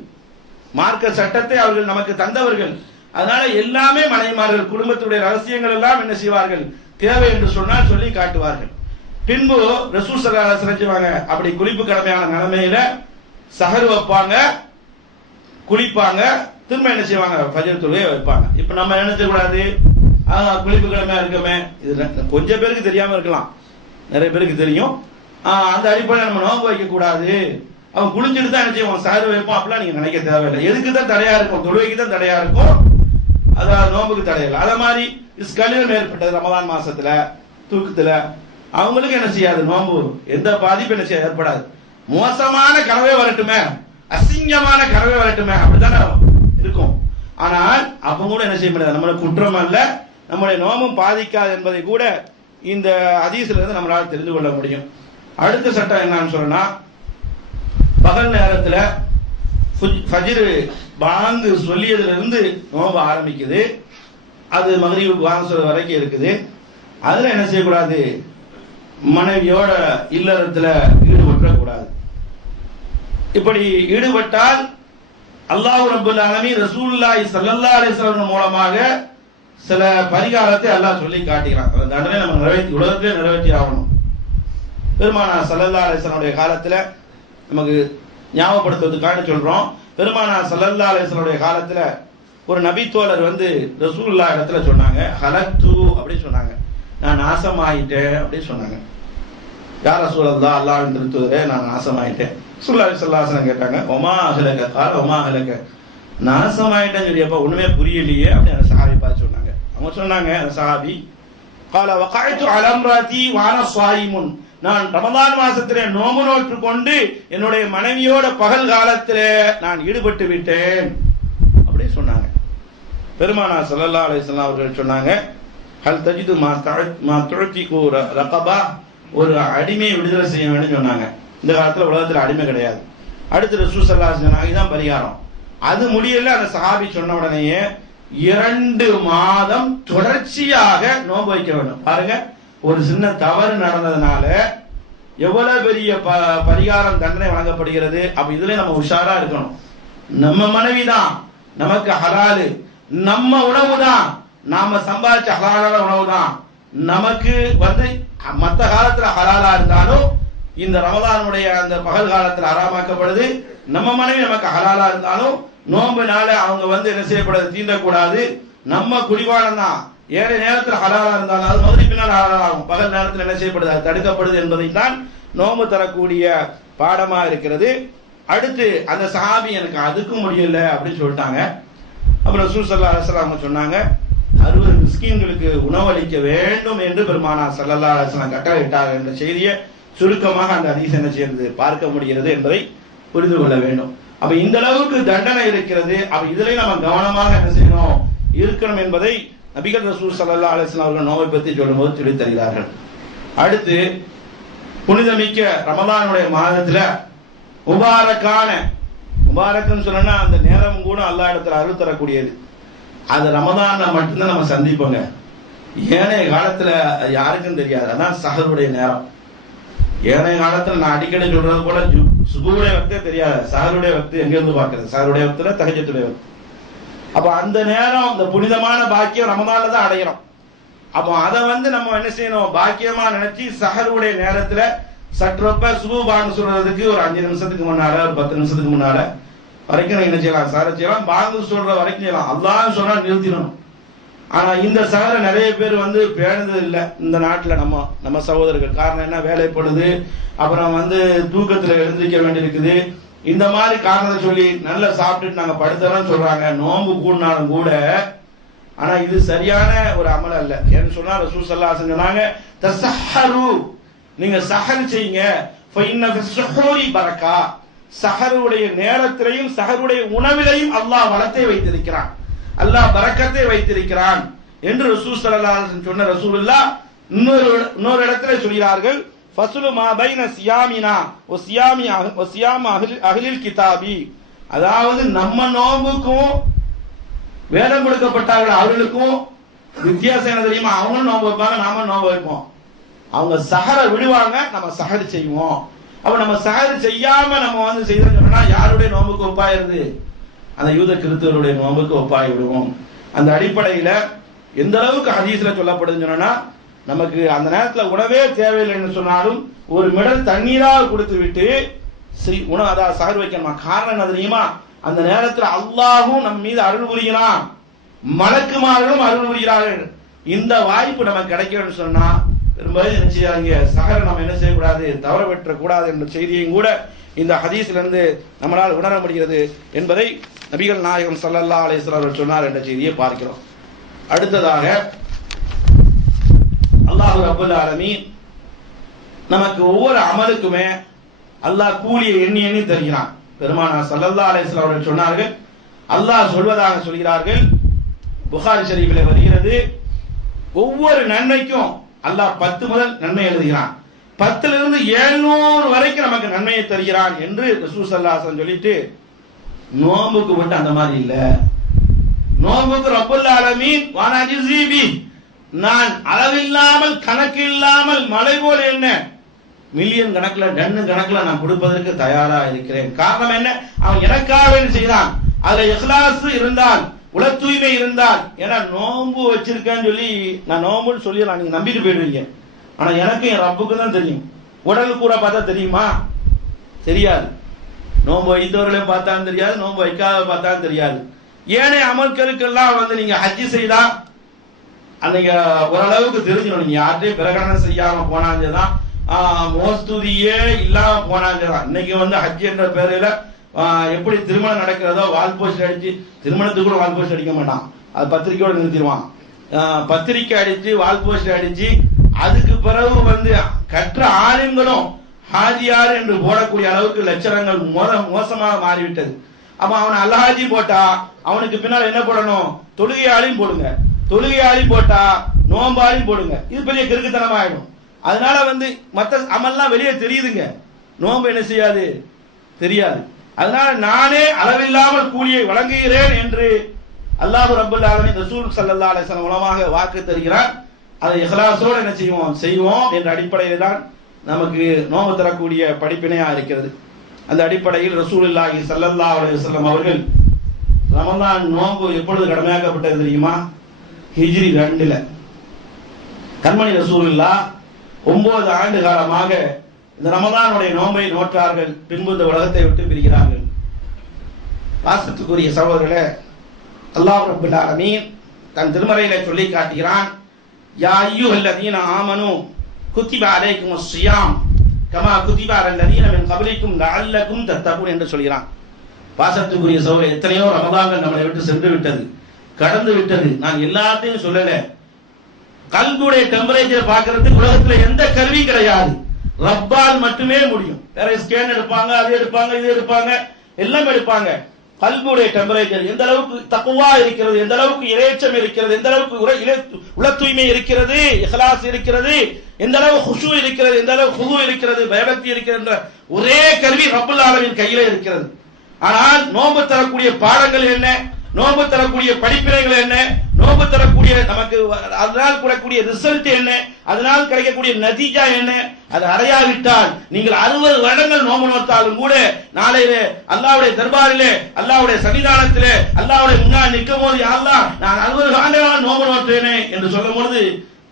மார்க்க சட்டத்தை அவர்கள் நமக்கு தந்தவர்கள். அதனால எல்லாமே மனைமார்கள், குடும்பத்துடைய ரகசியங்கள் எல்லாம் என்ன செய்வார்கள், தேவை என்று சொன்னால் சொல்லி காட்டுவார்கள். பின்பு ரசூல் ஸல்லல்லாஹு அலைஹி வஸல்லம் செஞ்சுவாங்க, அப்படி குளிப்பு கடமையான நிலைமையில சஹர் வைப்பாங்க, குளிப்பாங்க, திரும்ப என்ன செய்வாங்க, ஃபஜ்ர் தொழுகை வைப்பாங்க. இப்ப நம்ம என்ன செய்யக்கூடாது, குளிப்பு கடமையா இருக்கமே, இது கொஞ்சம் பேருக்கு தெரியாம இருக்கலாம், நிறைய பேருக்கு தெரியும். அந்த அடிப்படையில் நம்ம நோன்பு வைக்க கூடாது, அவன் குளிச்சுட்டு தான் என்ன செய்வான், சஹர் வைப்பான், அப்படிலாம் நீங்க நினைக்க தேவையில்லை. எதுக்கு தான் தடையா இருக்கும், தொழுகைக்கு தான் தடையா இருக்கும், அதாவது நோம்புக்கு தடையில்லை. அதே மாதிரி கழிவு ஏற்பட்டது ரமதான் மாசத்துல தூக்கத்துல, அவங்களுக்கு என்ன செய்யாது, நோம்பு எந்த பாதிப்பு என்ன செய்ய ஏற்படாது. மோசமான கனவே வரட்டுமே, அசிங்கமான கனவே வரட்டுமே, அப்படித்தானே இருக்கும். ஆனால் அப்ப கூட என்ன செய்ய முடியாது, நம்மளுக்கு குற்றம் அல்ல, நம்முடைய நோம்பும் பாதிக்காது என்பதை கூட இந்த ஹதீஸ்ல இருந்து நம்மளால தெரிந்து கொள்ள முடியும். அடுத்த சட்டம் என்னன்னு சொன்னா, பகல் நேரத்துல ஃபஜ்ர் பாங்கு சொல்லியதிலிருந்து நோம்பு ஆரம்பிக்குது, அது மக்ரிபுக்கு பாங்கு சொல்ற வரைக்கும் இருக்குது. அதுல என்ன செய்யக்கூடாது, மனைவியோட இல்லறத்துல ஈடுபடக்கூடாது. இப்படி ஈடுபட்டால் அல்லாஹ் ரப்பல் ஆலமீன் ரசூலுல்லாஹி ஸல்லல்லாஹு அலைஹி வஸல்லம் மூலமாக சில பரிகாரத்தை அல்லாஹ் சொல்லி காட்டுகிறான். அந்த தண்டனை நம்ம நிறைவேற்றி உலகத்திலே நிறைவேற்றி ஆகணும். பெருமானார் ஸல்லல்லாஹு அலைஹி வஸல்லம் காலத்துல நமக்கு ஞாபகப்படுத்துவதற்காக சொல்றோம். பெருமானார் ஸல்லல்லாஹு அலைஹி வஸல்லம் காலத்துல ஒரு நபி தோழர் வந்து ரசூலுல்லாஹ் இடத்துல சொன்னாங்க, ஹலக்து அப்படின்னு சொன்னாங்க, நான் நாசமாயிட்டேன் அப்படின்னு சொன்னாங்க. யார் ரசூலல்லாஹ், அல்லாஹ்வின் திருத்தூதரே, நான் நாசமாயிட்டேன். ரசூலுல்லாஹி ஸல்லல்லாஹு அலைஹி வஸல்லம் கேட்டாங்க, ஒமா அஹலக, கால ஒமா அஹலக, நாசமாயிட்டேன்னு சொல்லியப்ப ஒண்ணுமே புரியலையே அப்படின்னு அந்த சஹாபி பார்த்து சொன்னாங்க. அவங்க சொன்னாங்க, அந்த சஹாபி, கால வகாய்து அலா இம்ராதி வான ஸாயிமுன், நான் ரமதான் மாசத்திலே நோம்பு நோற்று கொண்டு என்னுடைய மனைவியோட பகல் காலத்திலே நான் ஈடுபட்டு விட்டேன் அப்படி சொன்னாங்க. பெருமானார் ஸல்லல்லாஹு அலைஹி வஸல்லம் அவர்கள் சொன்னாங்க, ஹல் தஜிது மா துஅதிகு ரகபா, ஒரு அடிமையை விடுதலை செய்ய வேண்டும் சொன்னாங்க. இந்த காலத்துல உலகத்துல அடிமை கிடையாது. அடுத்து ரசூல் ஸல்லல்லாஹு அலைஹி வஸல்லம் இதுதான் பரிகாரம். அது முடியல, அந்த சஹாபி சொன்ன உடனேயே 2 மாதம் தொடர்ச்சியாக நோன்பு வைக்க வேண்டும். பாருங்க, ஒரு சின்ன தவறு நடந்ததுனால எவ்வளவு பெரிய பரிகாரம் தண்டனை வழங்கப்படுகிறது. அப்ப இதுல நம்ம உஷாரா இருக்கணும். நம்ம மனைவி தான் நமக்கு ஹலாலு, நம்ம உணவு தான், நாம சம்பாதிச்ச ஹலாலான உணவு தான் நமக்கு வந்து மற்ற காலத்துல ஹலாலா இருந்தாலும் இந்த ரமலானுடைய அந்த பகல் காலத்துல ஹராமாக்கப்படுது. நம்ம மனைவி நமக்கு ஹலாலா இருந்தாலும் நோம்புனால அவங்க வந்து என்ன செய்யப்படுது, தீண்டக்கூடாது. நம்ம குடிவானம் தான் ஏழை நேரத்தில் ஹலாலா இருந்தாலும் அது மக்ரிபினால் ஹலாலாகும், பகல் நேரத்தில் என்ன செய்யப்படுது, அது தடுக்கப்படுது என்பதைத்தான் நோம்பு தரக்கூடிய பாடமா இருக்கிறது. அடுத்து அந்த சஹாபி எனக்கு அதுக்கும் முடியல அப்படின்னு சொல்லிட்டாங்க. அப்புறம் ரசூல் ஸல்லல்லாஹு அலைஹி வஸல்லம் சொன்னாங்க, 60 மிஸ்கீன்களுக்கு உணவளிக்க வேண்டும் என்று பெருமானார் ஸல்லல்லாஹு அலைஹி வஸல்லம் கட்டளையிட்டார் என்ற செய்தியை சுருக்கமாக அந்த ஹதீஸ் என்ன செய்கிறது பார்க்க முடிகிறது என்பதை புரிந்து கொள்ள வேண்டும். அப்ப இந்த அளவுக்கு தண்டனை இருக்கிறது. அப்ப இதுல நம்ம கவனமாக என்ன செய்யணும் இருக்கணும் என்பதை நபிகள் ரசூல் ஸல்லல்லாஹு அலைஹி வஸல்லம் அவர்கள் நோவை பற்றி சொல்லும்போது சொல்லித் தருகிறார்கள். அடுத்து புனிதமிக்க ரமலானுடைய மாதத்துல முபாரக்குன்னு சொன்னா அந்த நேரம் கூட அல்லாஹ் இடத்துல அருள் தரக்கூடியது. அது ரமலான்ல மட்டும்தான் நம்ம சந்திப்போங்க. ஏனைய காலத்துல யாருக்கும் தெரியாது. அதான் சஹருடைய நேரம். ஏனைய காலத்துல நான் அடிக்கடி சொல்றது போல சுபுடைய வக்தே தெரியாது, சஹருடைய வக்து எங்க இருந்து பாக்குறது, சஹருடைய வக்துல தஹஜ்ஜுடைய வக்து. அப்ப அந்த நேரம் இந்த புனிதமான பாக்கியம் ரமலான்ல தான் அடைகிறோம். அப்போ அதை வந்து நம்ம என்ன செய்யணும், பாக்கியமா நினைச்சு சஹருடைய நேரத்துல சற்றொப்ப சுபுபான்னு சொல்றதுக்கு ஒரு 5 நிமிஷத்துக்கு முன்னால, ஒரு 10 நிமிஷத்துக்கு முன்னால வரைக்கும் என்ன செய்யலாம், சஹர செய்யலாம். பாங்கு சொல்ற வரைக்கும் செய்யலாம். அல்லாஹ் சொன்னா நிறுத்திடணும். ஆனா இந்த சஹர நிறைய பேர் வந்து பேணுது இல்லை இந்த நாட்டுல, நம்ம சகோதரர்கள். காரணம் என்ன, வேலை பொழுது, அப்புறம் வந்து தூக்கத்துல எழுந்திருக்க வேண்டியிருக்குது. இந்த மாதிரி காரணத்தை சொல்லி நல்லா சாப்பிட்டுட்டு நாங்க படுத்தலாம் சொல்றாங்க, நோன்பு கூடினாலும் கூட. ஆனா இது சரியான ஒரு அமல் அல்ல. ஏன்னு சொன்னா ரசூல் ஸல்லல்லாஹு அலைஹி வஸல்லம் சொன்னாங்க, தஸஹரு, நீங்க சஹர் செய்யுங்க. ஃபஇன்ன ஃபிஸ்ஸுஹூரி பரக்கா, சஹருடைய நேரத்திலையும் சஹருடைய உணவிலையும் அல்லாஹ் வளத்தை வைத்திருக்கிறான், அல்லாஹ் பரக்கத்தை வைத்திருக்கிறான் என்று ரசூல் ஸல்லல்லாஹு அலைஹி வஸல்லம் சொன்ன ரசூலுல்லாஹ் இன்னொரு இடத்துல சொல்கிறார்கள், ஃபஸ்லு மா பைன சியாமினா வ சியாமி அஹ்லில் கிதாபி, அதாவது நம்ம நோம்புக்கும் வேதம் கொடுக்கப்பட்டார்கள் அவர்களுக்கும் வித்தியாசம் என்ன தெரியுமா? அவங்களும் நோம்பு வைப்பாங்க, நாம நோம்பு வைப்போம். அவங்க சஹரை விடுவாங்க, நம்ம சஹர் செய்வோம். அப்ப நம்ம சஹர் செய்யாம நம்ம செய்தோம்னா யாருடைய நோம்புக்கு ஒப்பாயிருது? அந்த யூத கிறிஸ்தவருடைய நோம்புக்கு ஒப்பாய் விடுவோம். அந்த அடிப்படையில எந்த அளவுக்கு ஹதீஸ்ல சொல்லப்படுதுன்னு சொன்னா, நமக்கு அந்த நேரத்துல உணவே தேவையில்லைன்னு சொன்னாலும் ஒரு மிடல் தண்ணீராக கொடுத்து விட்டு உணவு அதாவது சஹர் வைக்கணுமா. காரணம் என்ன தெரியுமா? அந்த நேரத்துல அல்லாஹும் நம்ம மீது அருள் புரிகிறான், மலக்குமார்களும் அருள் புரிகிறார்கள். இந்த வாய்ப்பு நமக்கு கிடைக்கணும்னு சொன்னா பெரும்பாலும் என்ன செய்யாங்க, சஹர் நம்ம என்ன செய்யக்கூடாது, தவற விட்டுற கூடாது என்ற செய்தியும் கூட இந்த ஹதீஸ்ல இருந்து நம்மளால் உணர முடிகிறது என்பதை நபிகள் நாயகம் ஸல்லல்லாஹு அலைஹி வஸல்லம் அவர்கள் சொன்னார் என்ற செய்தியை பார்க்கிறோம். அடுத்ததாக அல்லாஹ் ரப்பல் ஆலமீன் நமக்கு ஒவ்வொரு அமலுக்குமே அல்லாஹ் கூலியை எண்ணி எண்ணி தருகிறான். பெருமானார் ஸல்லல்லாஹு அலைஹி வஸல்லம் அவர்கள் சொன்னார்கள், அல்லாஹ் சொல்வதாக சொல்கிறார்கள், புகாரி ஷரீஃபில் வருகிறது, ஒவ்வொரு நன்மைக்கும் அல்லாஹ் 10 முதல் நன்மை எழுதுகிறான், 10 இருந்து 700 வரைக்கும் நமக்கு நன்மையை தருகிறான் என்று ரசூல் ஸல்லல்லாஹு அலைஹி வஸல்லம் சொல்லிட்டு, நோம்புக்கு மட்டும் அந்த மாதிரி இல்ல. நோம்புக்கு ரப்பல் ஆலமீன் வானஜிபி, நான் அளவில்லாமல் கணக்கில்லாமல் மலை போல என்ன மில்லியன் கணக்கில் டன்னு கணக்கில் நான் கொடுப்பதற்கு தயாரா இருக்கிறேன். காரணம் என்ன? அவன் எனக்காக செய்தான். அதுல இஹ்லாஸ் இருந்தால், உல தூய்மை இருந்தால், ஏன்னா நோம்பு வச்சிருக்கேன்னு சொல்லி நான் நோம்புன்னு சொல்லி நீங்க நம்பிட்டு போயிடுவீங்க. ஆனா எனக்கு என் ரப்புக்கு தான் தெரியும். உடல் கூட பார்த்தா தெரியுமா? தெரியாது. நோம்பு வைத்தவர்களையும் பார்த்தாலும் தெரியாது, நோம்பு வைக்காத பார்த்தாலும் தெரியாது. ஏனைய அமல்களுக்கெல்லாம் நீங்க ஹஜ்ஜி செய்தா அன்னைக்கு ஓரளவுக்கு தெரிஞ்சிடும். நீங்க யார்ட்டையும் பிரகடனம் செய்யாம போனாங்கதான், மோஸ்துதியே இல்லாம போனாங்கதான். இன்னைக்கு ஹஜ் என்ற பேரில எப்படி திருமணம் நடக்கிறதோ வால் போஸ்ட் அடிச்சு, திருமணத்துக்கு கூட வால் போஸ்ட் அடிக்க மாட்டான், அது பத்திரிக்கையோட நிறுத்திடுவான். பத்திரிக்கை அடிச்சு வால் போஸ்ட் அடிச்சு அதுக்கு பிறகு கற்ற ஆளுங்களும் ஹாஜியார் என்று போடக்கூடிய அளவுக்கு லட்சணங்கள் மோசமாக மாறிவிட்டது. அப்ப அவன் அல்ஹாஜி போட்டா அவனுக்கு பின்னால் என்ன போடணும்? தொழுகையாளையும் போடுங்க, தொழுகையாளையும் போட்டா நோம்பாளையும் போடுங்க. இது பெரிய கிறுக்குத்தனமா ஆயிடும். அதனால மற்ற அமல்லாம் வெளியே தெரியுதுங்க, நோம்பு என்ன செய்யாது, தெரியாது. அதனால நானே அளவில்லாமல் கூலியை வழங்குகிறேன் என்று அல்லாஹ் ரப்பல் ஆலமீன் ரசூல் ஸல்லல்லாஹு அலைஹி வஸல்லம் மூலமாக வாக்கு தருகிறார். அதை இஹ்லாஸோடு என்ன செய்வோம் என்ற அடிப்படையில் தான் நமக்கு நோம்பு தரக்கூடிய படிப்பினையா இருக்கிறது. அந்த அடிப்படையில் ரசூலுல்லாஹி ஸல்லல்லாஹு அலைஹி வஸல்லம் அவர்கள் ரமலான் நோம்பு எப்பொழுது கடமையாக்கப்பட்டது தெரியுமா? ஹிஜ்ரி 2ல கண்மணி ரசூலுல்லாஹ் 9 ஆண்டு காலமாக இந்த ரமலானுடைய நோம்பை நோற்றார்கள். பின்பு இந்த உலகத்தை விட்டு பிரிகிறார்கள். பாசத்துக்குரிய சகோதரர்களே, அல்லாஹ் ரப்பல் ஆலமீன் தன் திருமறையில சொல்லி காட்டுகிறான், யா அய்யுஹல்லதீன ஆமனூ குத்திப அலைக்குமுஸ் ஸியாம் கமா குத்திப அலல்லதீன மின் கப்லிக்கும் லஅல்லகும் தத்தகூன் என்று சொல்கிறான். பாசத்துக்குரிய சகோதரர்களே, எத்தனையோ ரமலான்கள் நம்மளை விட்டு சென்று விட்டது, கடந்து விட்டது. நான் எல்லாத்தையும் சொல்லல. கல்புடைய டெம்பரேச்சர் பார்க்கறதுக்கு உலகத்துல எந்த கருவி கிடையாது, ரப்பால் மட்டுமே முடியும். வேற ஸ்கேன் எடுப்பாங்க, அது எடுப்பாங்க, இது எடுப்பாங்க, எல்லாம் எடுப்பாங்க. கல்புடைய டெம்பரேச்சர் எந்த அளவுக்கு தக்வா இருக்கிறது, எந்த அளவுக்கு இறைச்சம் இருக்கிறது, எந்த அளவுக்கு உள தூய்மை இருக்கிறது, இஹ்லாஸ் இருக்கிறது, எந்த அளவு குஷு இருக்கிறது, எந்த அளவு குது இருக்கிறது, பயபக்தி இருக்கிறது, ஒரே கருவி ரப்பல் ஆலமீன் கையில இருக்கிறது. ஆனால் நோன்பு தரக்கூடிய பாடங்கள் என்ன, நோன்பு தரக்கூடிய படிப்பினைகள் என்ன, நோன்பு தரக்கூடிய நமக்கு அதனால் கூடக்கூடிய ரிசல்ட் என்ன, அதனால் கிடைக்கக்கூடிய நதீஜா என்ன, அது அடையாவிட்டால் நீங்கள் 60 வருடங்கள் நோன்பு நோத்தாலும் கூட நாளையிலே அல்லாஹ்வுடைய தர்பாரிலே, அல்லாஹ்வுடைய சன்னிதானத்திலே, அல்லாஹ்வுடைய முன்னால் நிற்கும் போது, யா அல்லாஹ் நான் 60 ஆண்டுகள் நோன்பு நோற்றேனே என்று சொல்லும் பொழுது,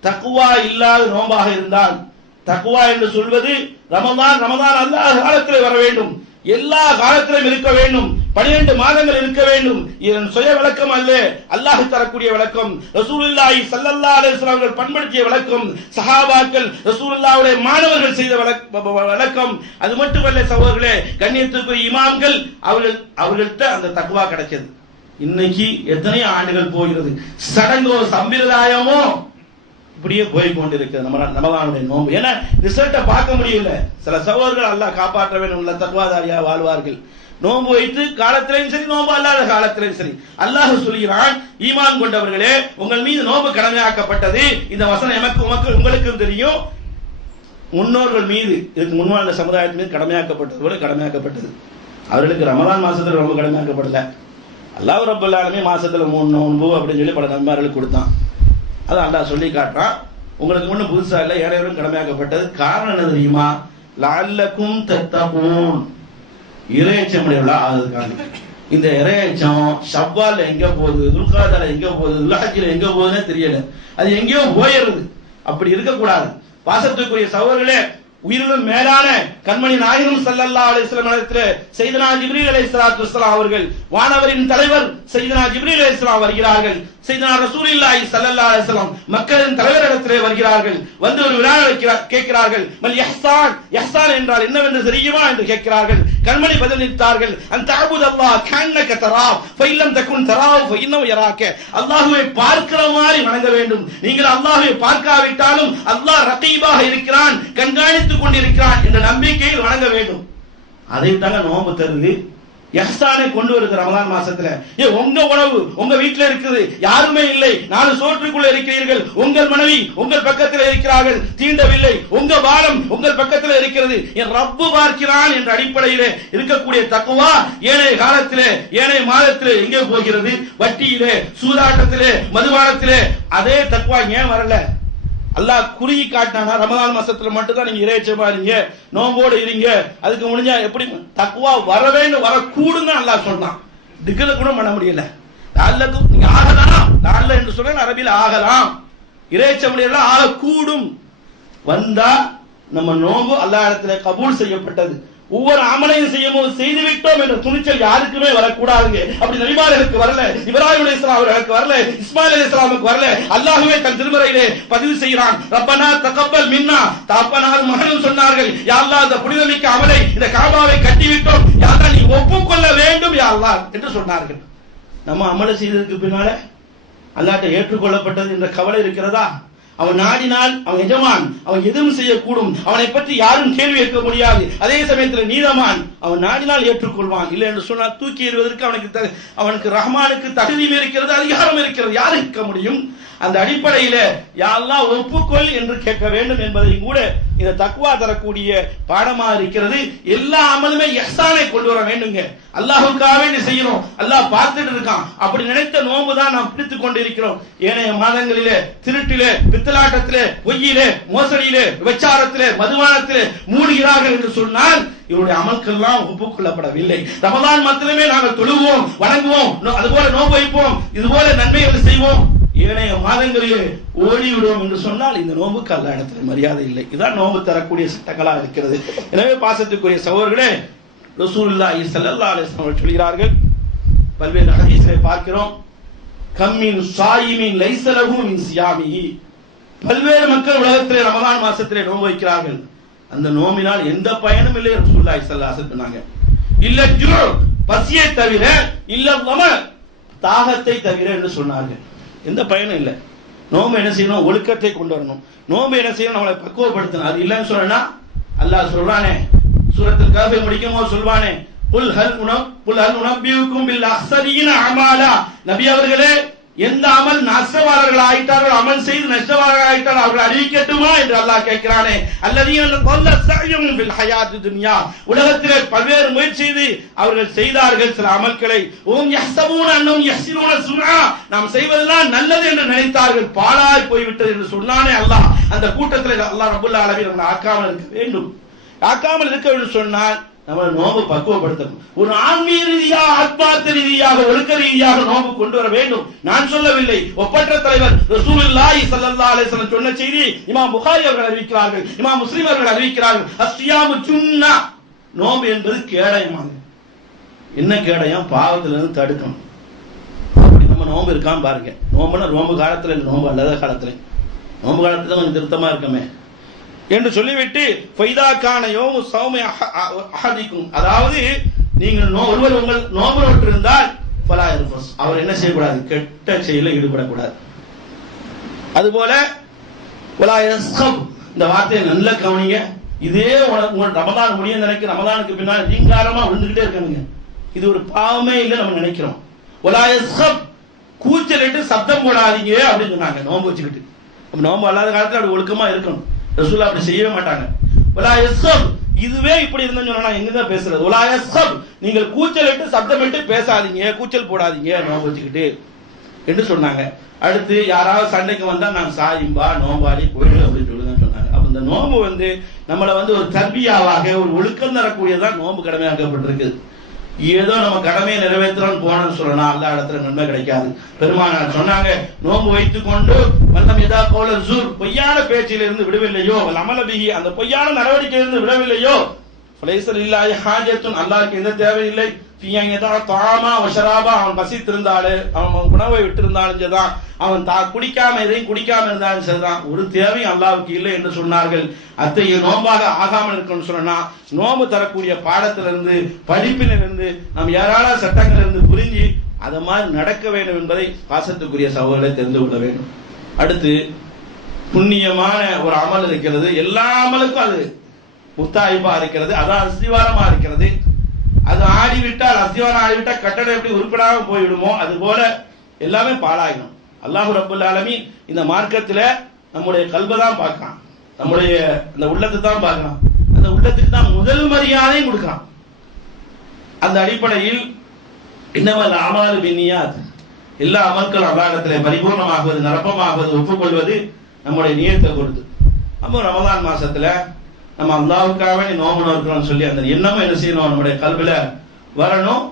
தக்வா இல்லாத நோன்பாக இருந்தால், தக்வா என்று சொல்வது ரமதான் அல்லாஹ் காலத்திலே வர வேண்டும், எல்லா காலத்திலும் இருக்க வேண்டும், 12 மாதங்கள் இருக்க வேண்டும். இதன் சுய விளக்கம் அல்ல, அல்லாஹ் தரக்கூடிய விளக்கம், ரசூலுல்லாஹி ஸல்லல்லாஹு அலைஹி வஸல்லம் அவர்கள் பண்படுத்திய விளக்கம், சஹாபாக்கள் ரசூலுல்லாஹ்வுடைய மாணவர்கள் செய்த விளக்கம். அது மட்டுமல்ல சகோதரர்களே, கண்ணியத்துக்குரிய இமாம்கள் அவர்கள்ட்ட அந்த தக்வா கிடைச்சது. இன்னைக்கு எத்தனை ஆண்டுகள் போகிறது, சடங்கோ சம்பிரதாயமோ இப்படியே போய் கொண்டிருக்கிறது நம்ம ரமலானுடைய நோன்பு. ஏன்னா ரிசல்ட்டை பார்க்க முடியல. சில சகோதரர்கள் அல்லாஹ் காப்பாற்ற வேண்டும் உள்ள தக்வாதாரியா வாழ்வார்கள். நோன்பு வைத்து காலத்திலையும் சரி, நோன்பு அல்லாத காலத்திலையும் சரி. அல்லாஹ் சொல்கிறான், ஈமான் கொண்டவர்களே, உங்கள் மீது நோன்பு கடமையாக்கப்பட்டது. இந்த வசனம் எமக்கு உங்களுக்கும் தெரியும், முன்னோர்கள் மீது, இதுக்கு முன்னால் அந்த சமுதாயத்தின் மீது கடமையாக்கப்பட்டது போல கடமையாக்கப்பட்டது. அவர்களுக்கு ரமலான் மாசத்துல ரொம்ப கடமையாக்கப்படல. அல்லாஹ் ரப்பல் ஆலமீன் மாசத்துல 3 நோன்பு அப்படின்னு சொல்லி பல நன்மார்களுக்கு கொடுத்தான். அதை அல்லாஹ் சொல்லி காட்டுறான், உங்களுக்கு முன்ன புதுசா இல்ல, ஏழையவரும் கடமையாக்கப்பட்டது. காரணம் என்ன தெரியுமா? லஅல்லக்கும் தத்தகூன், இறையச்சமுடையவர்களா ஆகுதுக்காக. இந்த இறையச்சம் ஷவ்வால்ல எங்க போகுது, துல்காதால எங்க போகுது, துல்ஹஜ்ல எங்க போகுதுன்னு தெரியல. அது எங்கேயோ போயிடுது. அப்படி இருக்கக்கூடாது. பாசத்துக்குரிய சகோதரர்களே, உயிரிலும் மேலான கண்மணி நாயகம் ஸல்லல்லாஹு அலைஹி வஸல்லம் இடத்திலே சையதுனா ஜிப்ரீல் அலைஹிஸ்ஸலாத்து வஸ்ஸலாம் அவர்கள், வானவரின் தலைவர் சையதுனா ஜிப்ரீல் அலைஹிஸ்ஸலாம் வருகிறார்கள். சையதுனா ரசூலுல்லாஹி ஸல்லல்லாஹு அலைஹி வஸல்லம் மக்களின் தலைவரிடத்திலே வருகிறார்கள். வந்து ஒரு வினா கேட்கிறார்கள். மல் இஹ்சான், இஹ்சான் என்றால் என்னவென்று தெரியுமா என்று கேட்கிறார்கள். கண்மணி பதிலளித்தார்கள், அன் தஅபுதல்லாஹ் கஅன்னக தராஹ் ஃபஇல்லம் தகுன் தராஹ் ஃபஇன்னஹு யராக. அல்லாஹ்வை பார்க்கிற மாதிரி வணங்க வேண்டும். நீங்கள் அல்லாஹ்வை பார்க்காவிட்டாலும் அல்லாஹ் ரகீபாக இருக்கிறான், கண்காணித்துக் கொண்டிருக்கிறான் என்ற நம்பிக்கையில் வணங்க வேண்டும். அதை தாங்க நோன்பு தருது. இஹ்சானை கொண்டு வருது ரமலான் மாசத்துல. உங்க உணவு உங்க வீட்டுல இருக்குது, யாருமே இல்லை, 4 சோற்றுக்குள்ள இருக்கிறீர்கள், உங்கள் மனைவி உங்கள் பக்கத்தில் இருக்கிறார்கள், தீண்டவில்லை, உங்க பாலம் உங்கள் பக்கத்தில் இருக்கிறது, என் ரப்பு பார்க்கிறான் என்ற அடிப்படையிலே இருக்கக்கூடிய தக்வா ஏனைய காலத்திலே ஏனைய மாதத்திலே எங்கே போகிறது? வட்டியிலே, சூதாட்டத்திலே, மதுபானத்திலே. அதே தக்வா ஏன் வரல? அல்லாஹ் குறுகி காட்டினா ரமலான் மாசத்துல மட்டும் தான் நீங்க இறைச்சமா இருங்க, நோம்போடு இருங்க, அதுக்கு முடிஞ்சா எப்படி தக்வா வர வேண்டும், வரக்கூடுன்னு அல்லாஹ் சொன்னான். திக்ர கூட பண்ண முடியல. லால்லக்கும் நீங்க ஆகலாம், லால்ல என்று சொல்ல அரபியில் ஆகலாம், இறைச்சமுடையவர்களா ஆகக்கூடும். வந்தா நம்ம நோம்பு அல்லாஹ் இடத்துல கபூல் செய்யப்பட்டது. ஒவ்வொரு அமலையும் செய்யும் போது செய்து விட்டோம் என்ற துணிச்சல் யாருக்குமே வரக்கூடாதுங்க. அப்படி நபிமார்களுக்கு வரல, இப்ராஹிம் அலைஹிஸ்ஸலாம் அவர்களுக்கு வரல, இஸ்மாயில் அலைஹிஸ்ஸலாமுக்கு வரல. அல்லாஹ்வே தன் திருமறையிலே பதிவு செய்கிறான், ரப்பனா தகப்பல் மின்னா, தகப்பனார் மகனும் சொன்னார்கள், யா அல்லாஹ் இந்த புனிதமிக்க அமலை, இந்த காபாவை கட்டிவிட்டோம், யா அல்லாஹ் நீ ஒப்புக்கொள்ள வேண்டும் யா அல்லாஹ் என்று சொன்னார்கள். நம்ம அமலை செய்ததற்கு பின்னால அல்லாஹ்ட்ட ஏற்றுக்கொள்ளப்பட்டது என்ற கவலை இருக்கிறதா? அவன் நாடினால் அவன் எஜமான், அவன் எதுவும் செய்யக்கூடும், அவனை பற்றி யாரும் கேள்வி கேட்க முடியாது. அதே சமயத்தில் நீதமான், அவன் நாடினால் ஏற்றுக்கொள்வான், இல்லை என்று சொன்னால் தூக்கி எறிவதற்கு அவனுக்கு ரஹ்மானுக்கு தகுதியும் இருக்கிறது, அதிகாரம் இருக்கிறது, யார் இருக்க முடியும்? அந்த அடிப்படையில யா அல்லாஹ் ஒப்புக்கொள் என்று கேட்க வேண்டும் என்பதையும் கூட இந்த தக்வா தரக்கூடிய பாடமா இருக்கிறது. எல்லா அமலுமே இஹ்சானை கொண்டு வர வேண்டுங்க. அல்லாஹ்வுக்காகவே நீ செய்யணும், அல்லாஹ் பார்த்துட்டு இருக்கான். அப்படி நினைத்த நோன்பு தான் நாம் பிடித்துக் கொண்டிருக்கிறோம். ஏனைய மாதங்களிலே திருட்டிலே, பித்தலாட்டத்திலே, பொய்யிலே, மோசடியிலே, விபச்சாரத்திலே, மதுபானத்திலே மூடுகிறார்கள் என்று சொன்னால் இவருடைய அமல்கள்லாம் ஒப்புக்கொள்ளப்படவில்லை. ரமலான் மாத்திரமே நாங்கள் தொழுவோம், வணங்குவோம், அதுபோல நோன்பு வைப்போம், இதுபோல நன்மைகள் செய்வோம், ஏனைய மாதங்களிலே ஓடிவிடுவோம் என்று சொன்னால் இந்த நோம்புக்கு அல்லாஹ் இடத்துல மரியாதை இல்லை. இதுதான் நோம்பு தரக்கூடிய சட்டங்களா இருக்கிறது. எனவே பாசத்துக்குரிய சகோதரர்களே, ரசூலுல்லாஹி ஸல்லல்லாஹு அலைஹி வஸல்லம் சொல்கிறார்கள், பல்வேறு ஹதீஸை பார்க்கிறோம், கம்மின் ஸாயிமின் லைஸ லஹு மின் ஸியாமிஹி. பல்வேறு மக்கள் உலகத்திலே ரமலான் மாசத்திலே நோன்பு வைக்கிறார்கள், அந்த நோம்பினால் எந்த பயனும் இல்லை ரசூலுல்லாஹி ஸல்லல்லாஹு அலைஹி வஸல்லம் சொன்னாங்க. இல்ல ஜூ, பசியை தவிர, இல்ல வம, தாகத்தை தவிர என்று சொன்னார்கள். எந்த பயனும் இல்லை. நோம்பு என்ன செய்யணும்? ஒழுக்கத்தை கொண்டு வரணும். நோம்பு என்ன செய்யணும்? நம்மளை பக்குவப்படுத்தணும். அது இல்லைன்னு சொன்னா அல்லாஹ் சொல்றானே, சூரத்துல் கஹஃப் முடிக்கும் போது சொல்வானே, குல் ஹல் உனப்பியுக்கும் பில் அக்ஸரீன அமாலா. நபி அவர்களே, எந்த அமல் நஷ்டவாளர்கள் ஆயிட்டார்கள், அமல் செய்து நஷ்டவாளர்கள் ஆயிட்டார்கள், அவர்கள் அறிவிக்கட்டுமா என்று அல்லாஹ் கேட்கிறானே. அல்லதீன ضل سعيهم في الحياة الدنيا, உலகத்திலே பல்வேறு முயற்சி செய்து அவர்கள் செய்தார்கள் சில அமல்களை. ஓம் யஹ்சபூன அன்னஹும் யஹ்சினூன சுன்ஆ, நாம் செய்வதெல்லாம் நல்லது என்று நினைத்தார்கள், பாழாய் போய்விட்டது என்று சொன்னானே அல்லாஹ். அந்த கூட்டத்தில் அல்லாஹ் ரப்பல் ஆலமீன் நம்மை ஆக்காமல் இருக்க வேண்டும். ஆக்காமல் இருக்க வேண்டும் சொன்னால் நம்ம நோம்பு பக்குவப்படுத்தணும். ஒரு ஆன்மீக ரீதியாக, ஆத்மார்த்த ரீதியாக, ஒழுக்க ரீதியாக நோம்பு கொண்டு வர வேண்டும். நான் சொல்லவில்லை, ஒப்பற்ற தலைவர் ரசூலுல்லாஹி ஸல்லல்லாஹு அலைஹி வஸல்லம் சொன்ன செய்தி இமாம் புகாரி அவர்கள் அறிவிக்கிறார்கள், இமாம் முஸ்லிம் அவர்கள் அறிவிக்கிறார்கள். அஸ்ஸியாமு ஜுன்னா, நோம்பு என்பது கேடயமானது. என்ன கேடயம்? பாவத்திலிருந்து தடுக்கணும். அப்படி நம்ம நோம்பு இருக்காம பாருங்க. நோம்புனா நோம்பு காலத்துல இல்லை, நோம்பு அல்லாத காலத்துல. நோம்பு காலத்துல கொஞ்சம் திருத்தமா இருக்கமே என்று சொல்லிவிட்டு, ஃபைதாக்கான யௌமு ஸௌமி அஹதிக்கும், அதாவது நீங்கள் ஒருவர் உங்கள் நோன்பு நோற்றிருந்தால் ஃபலா யர்ஃபஸ், அவர் என்ன செய்யக்கூடாது? கெட்ட செயலில் ஈடுபடக்கூடாது. அதுபோல வலா யஸ்கப், இந்த வார்த்தையை நல்ல கவனிங்க. இதே உங்க ரமதான் முடிய நினைக்க ரமதானுக்கு பின்னால் ரீங்காரமா விழுந்துகிட்டே இருக்கானுங்க. இது ஒரு பாவமே இல்லை நம்ம நினைக்கிறோம். வலா யஸ்கப், கூச்சலிட்டு சப்தம் போடாதீங்க அப்படின்னு சொன்னாங்க. நோன்பு வச்சுக்கிட்டு, நோன்பு அல்லாத காலத்துல அப்படி ஒழுக்கமா இருக்கணும். ரசூலுல்லாஹ் அப்படி செய்யவே மாட்டாங்க. வலா யஸ்கப், இதுவே இப்படி இருந்தேன்னு சொன்னா எங்கதான் பேசுறது? வலா யஸ்கப், நீங்கள் கூச்சலிட்டு சப்தமிட்டு பேசாதீங்க, கூச்சல் போடாதீங்க நோன்பு வச்சுக்கிட்டு என்று சொன்னாங்க. அடுத்து யாராவது சண்டைக்கு வந்தா நான் சாயிம்பா நோம்பாடி போயிடு அப்படின்னு சொல்லுதான் சொன்னாங்க. அப்ப இந்த நோன்பு நம்மளை ஒரு தர்பியாவாக ஒரு ஒழுக்கம் தரக்கூடியதான் நோன்பு கடமையாக்கப்பட்டிருக்கு. ஏதோ நம்ம கடமையை நிறைவேற்றணும் போனோம்னு சொல்லணும், அல்ல இடத்துல நன்மை கிடைக்காது. பெருமானார் சொன்னாங்க, நோன்பு வைத்துக் கொண்டு வல்லம் எதா கோல ஜூர், பொய்யான பேச்சிலிருந்து விடவில்லையோ, அமலபிஹி, அந்த பொய்யான நடவடிக்கையிலிருந்து விடவில்லையோ, ஃபலைஸல் இல்லாஹி ஹாஜத்துன், அல்லாஹ்வுக்கு எந்த தேவையில்லை, அவன் பசித்திருந்தாலும் அவன் உணவை விட்டிருந்தாலும் சரிதான், அவன் குடிக்காம எதையும் குடிக்காம இருந்தாலும் சரிதான், ஒரு தேவையும் அல்லாஹ்வுக்கு இல்லை என்று சொன்னார்கள். அத்தகைய நோம்பாக ஆகாமல் இருக்கணும்னு சொன்னா நோம்பு தரக்கூடிய பாடத்திலிருந்து படிப்பிலிருந்து நாம் ஏராள சட்டங்கள் இருந்து புரிஞ்சு அதை மாதிரி நடக்க வேண்டும் என்பதை பாசத்துக்குரிய சகோதரர்களை தெரிந்து கொள்ள வேண்டும். அடுத்து புண்ணியமான ஒரு அமல் இருக்கிறது, எல்லா அமலுக்கும் அது முத்தாய்ப்பா இருக்கிறது, அதான் அஸ்திவாரமா இருக்கிறது. அது ஆடிவிட்டால், அஸ்திவாரம் ஆடிவிட்டால் கட்டடம் எப்படி உருப்படாம போய்விடுமோ அது போல எல்லாமே பாழாயிடும். அல்லாஹ் ரப்பல் ஆலமீன் இந்த மார்க்கத்தில் நம்முடைய கல்வை தான் பார்க்கலாம், நம்முடைய அந்த உள்ளத்தை தான் பார்க்கலாம், அந்த உள்ளத்துக்கு தான் முதல் மரியாதையும் கொடுக்கலாம். அந்த அடிப்படையில் இன்னமல் அமாலு பின்னியாத், எல்லா அமல்களும் அல்லாஹ்விடத்தில் பரிபூர்ணமாகுவது, நிரப்பமாகுவது, ஒப்புக்கொள்வது நம்முடைய நியத்தை பொறுத்து. அப்போ ரமலான் மாசத்துல நம்ம அல்லாஹ்வுக்காக நோம்பு நோக்கிறோம்னு சொல்லி அந்த எண்ணமும் என்ன செய்யணும், நம்முடைய கல்வில வரணும்.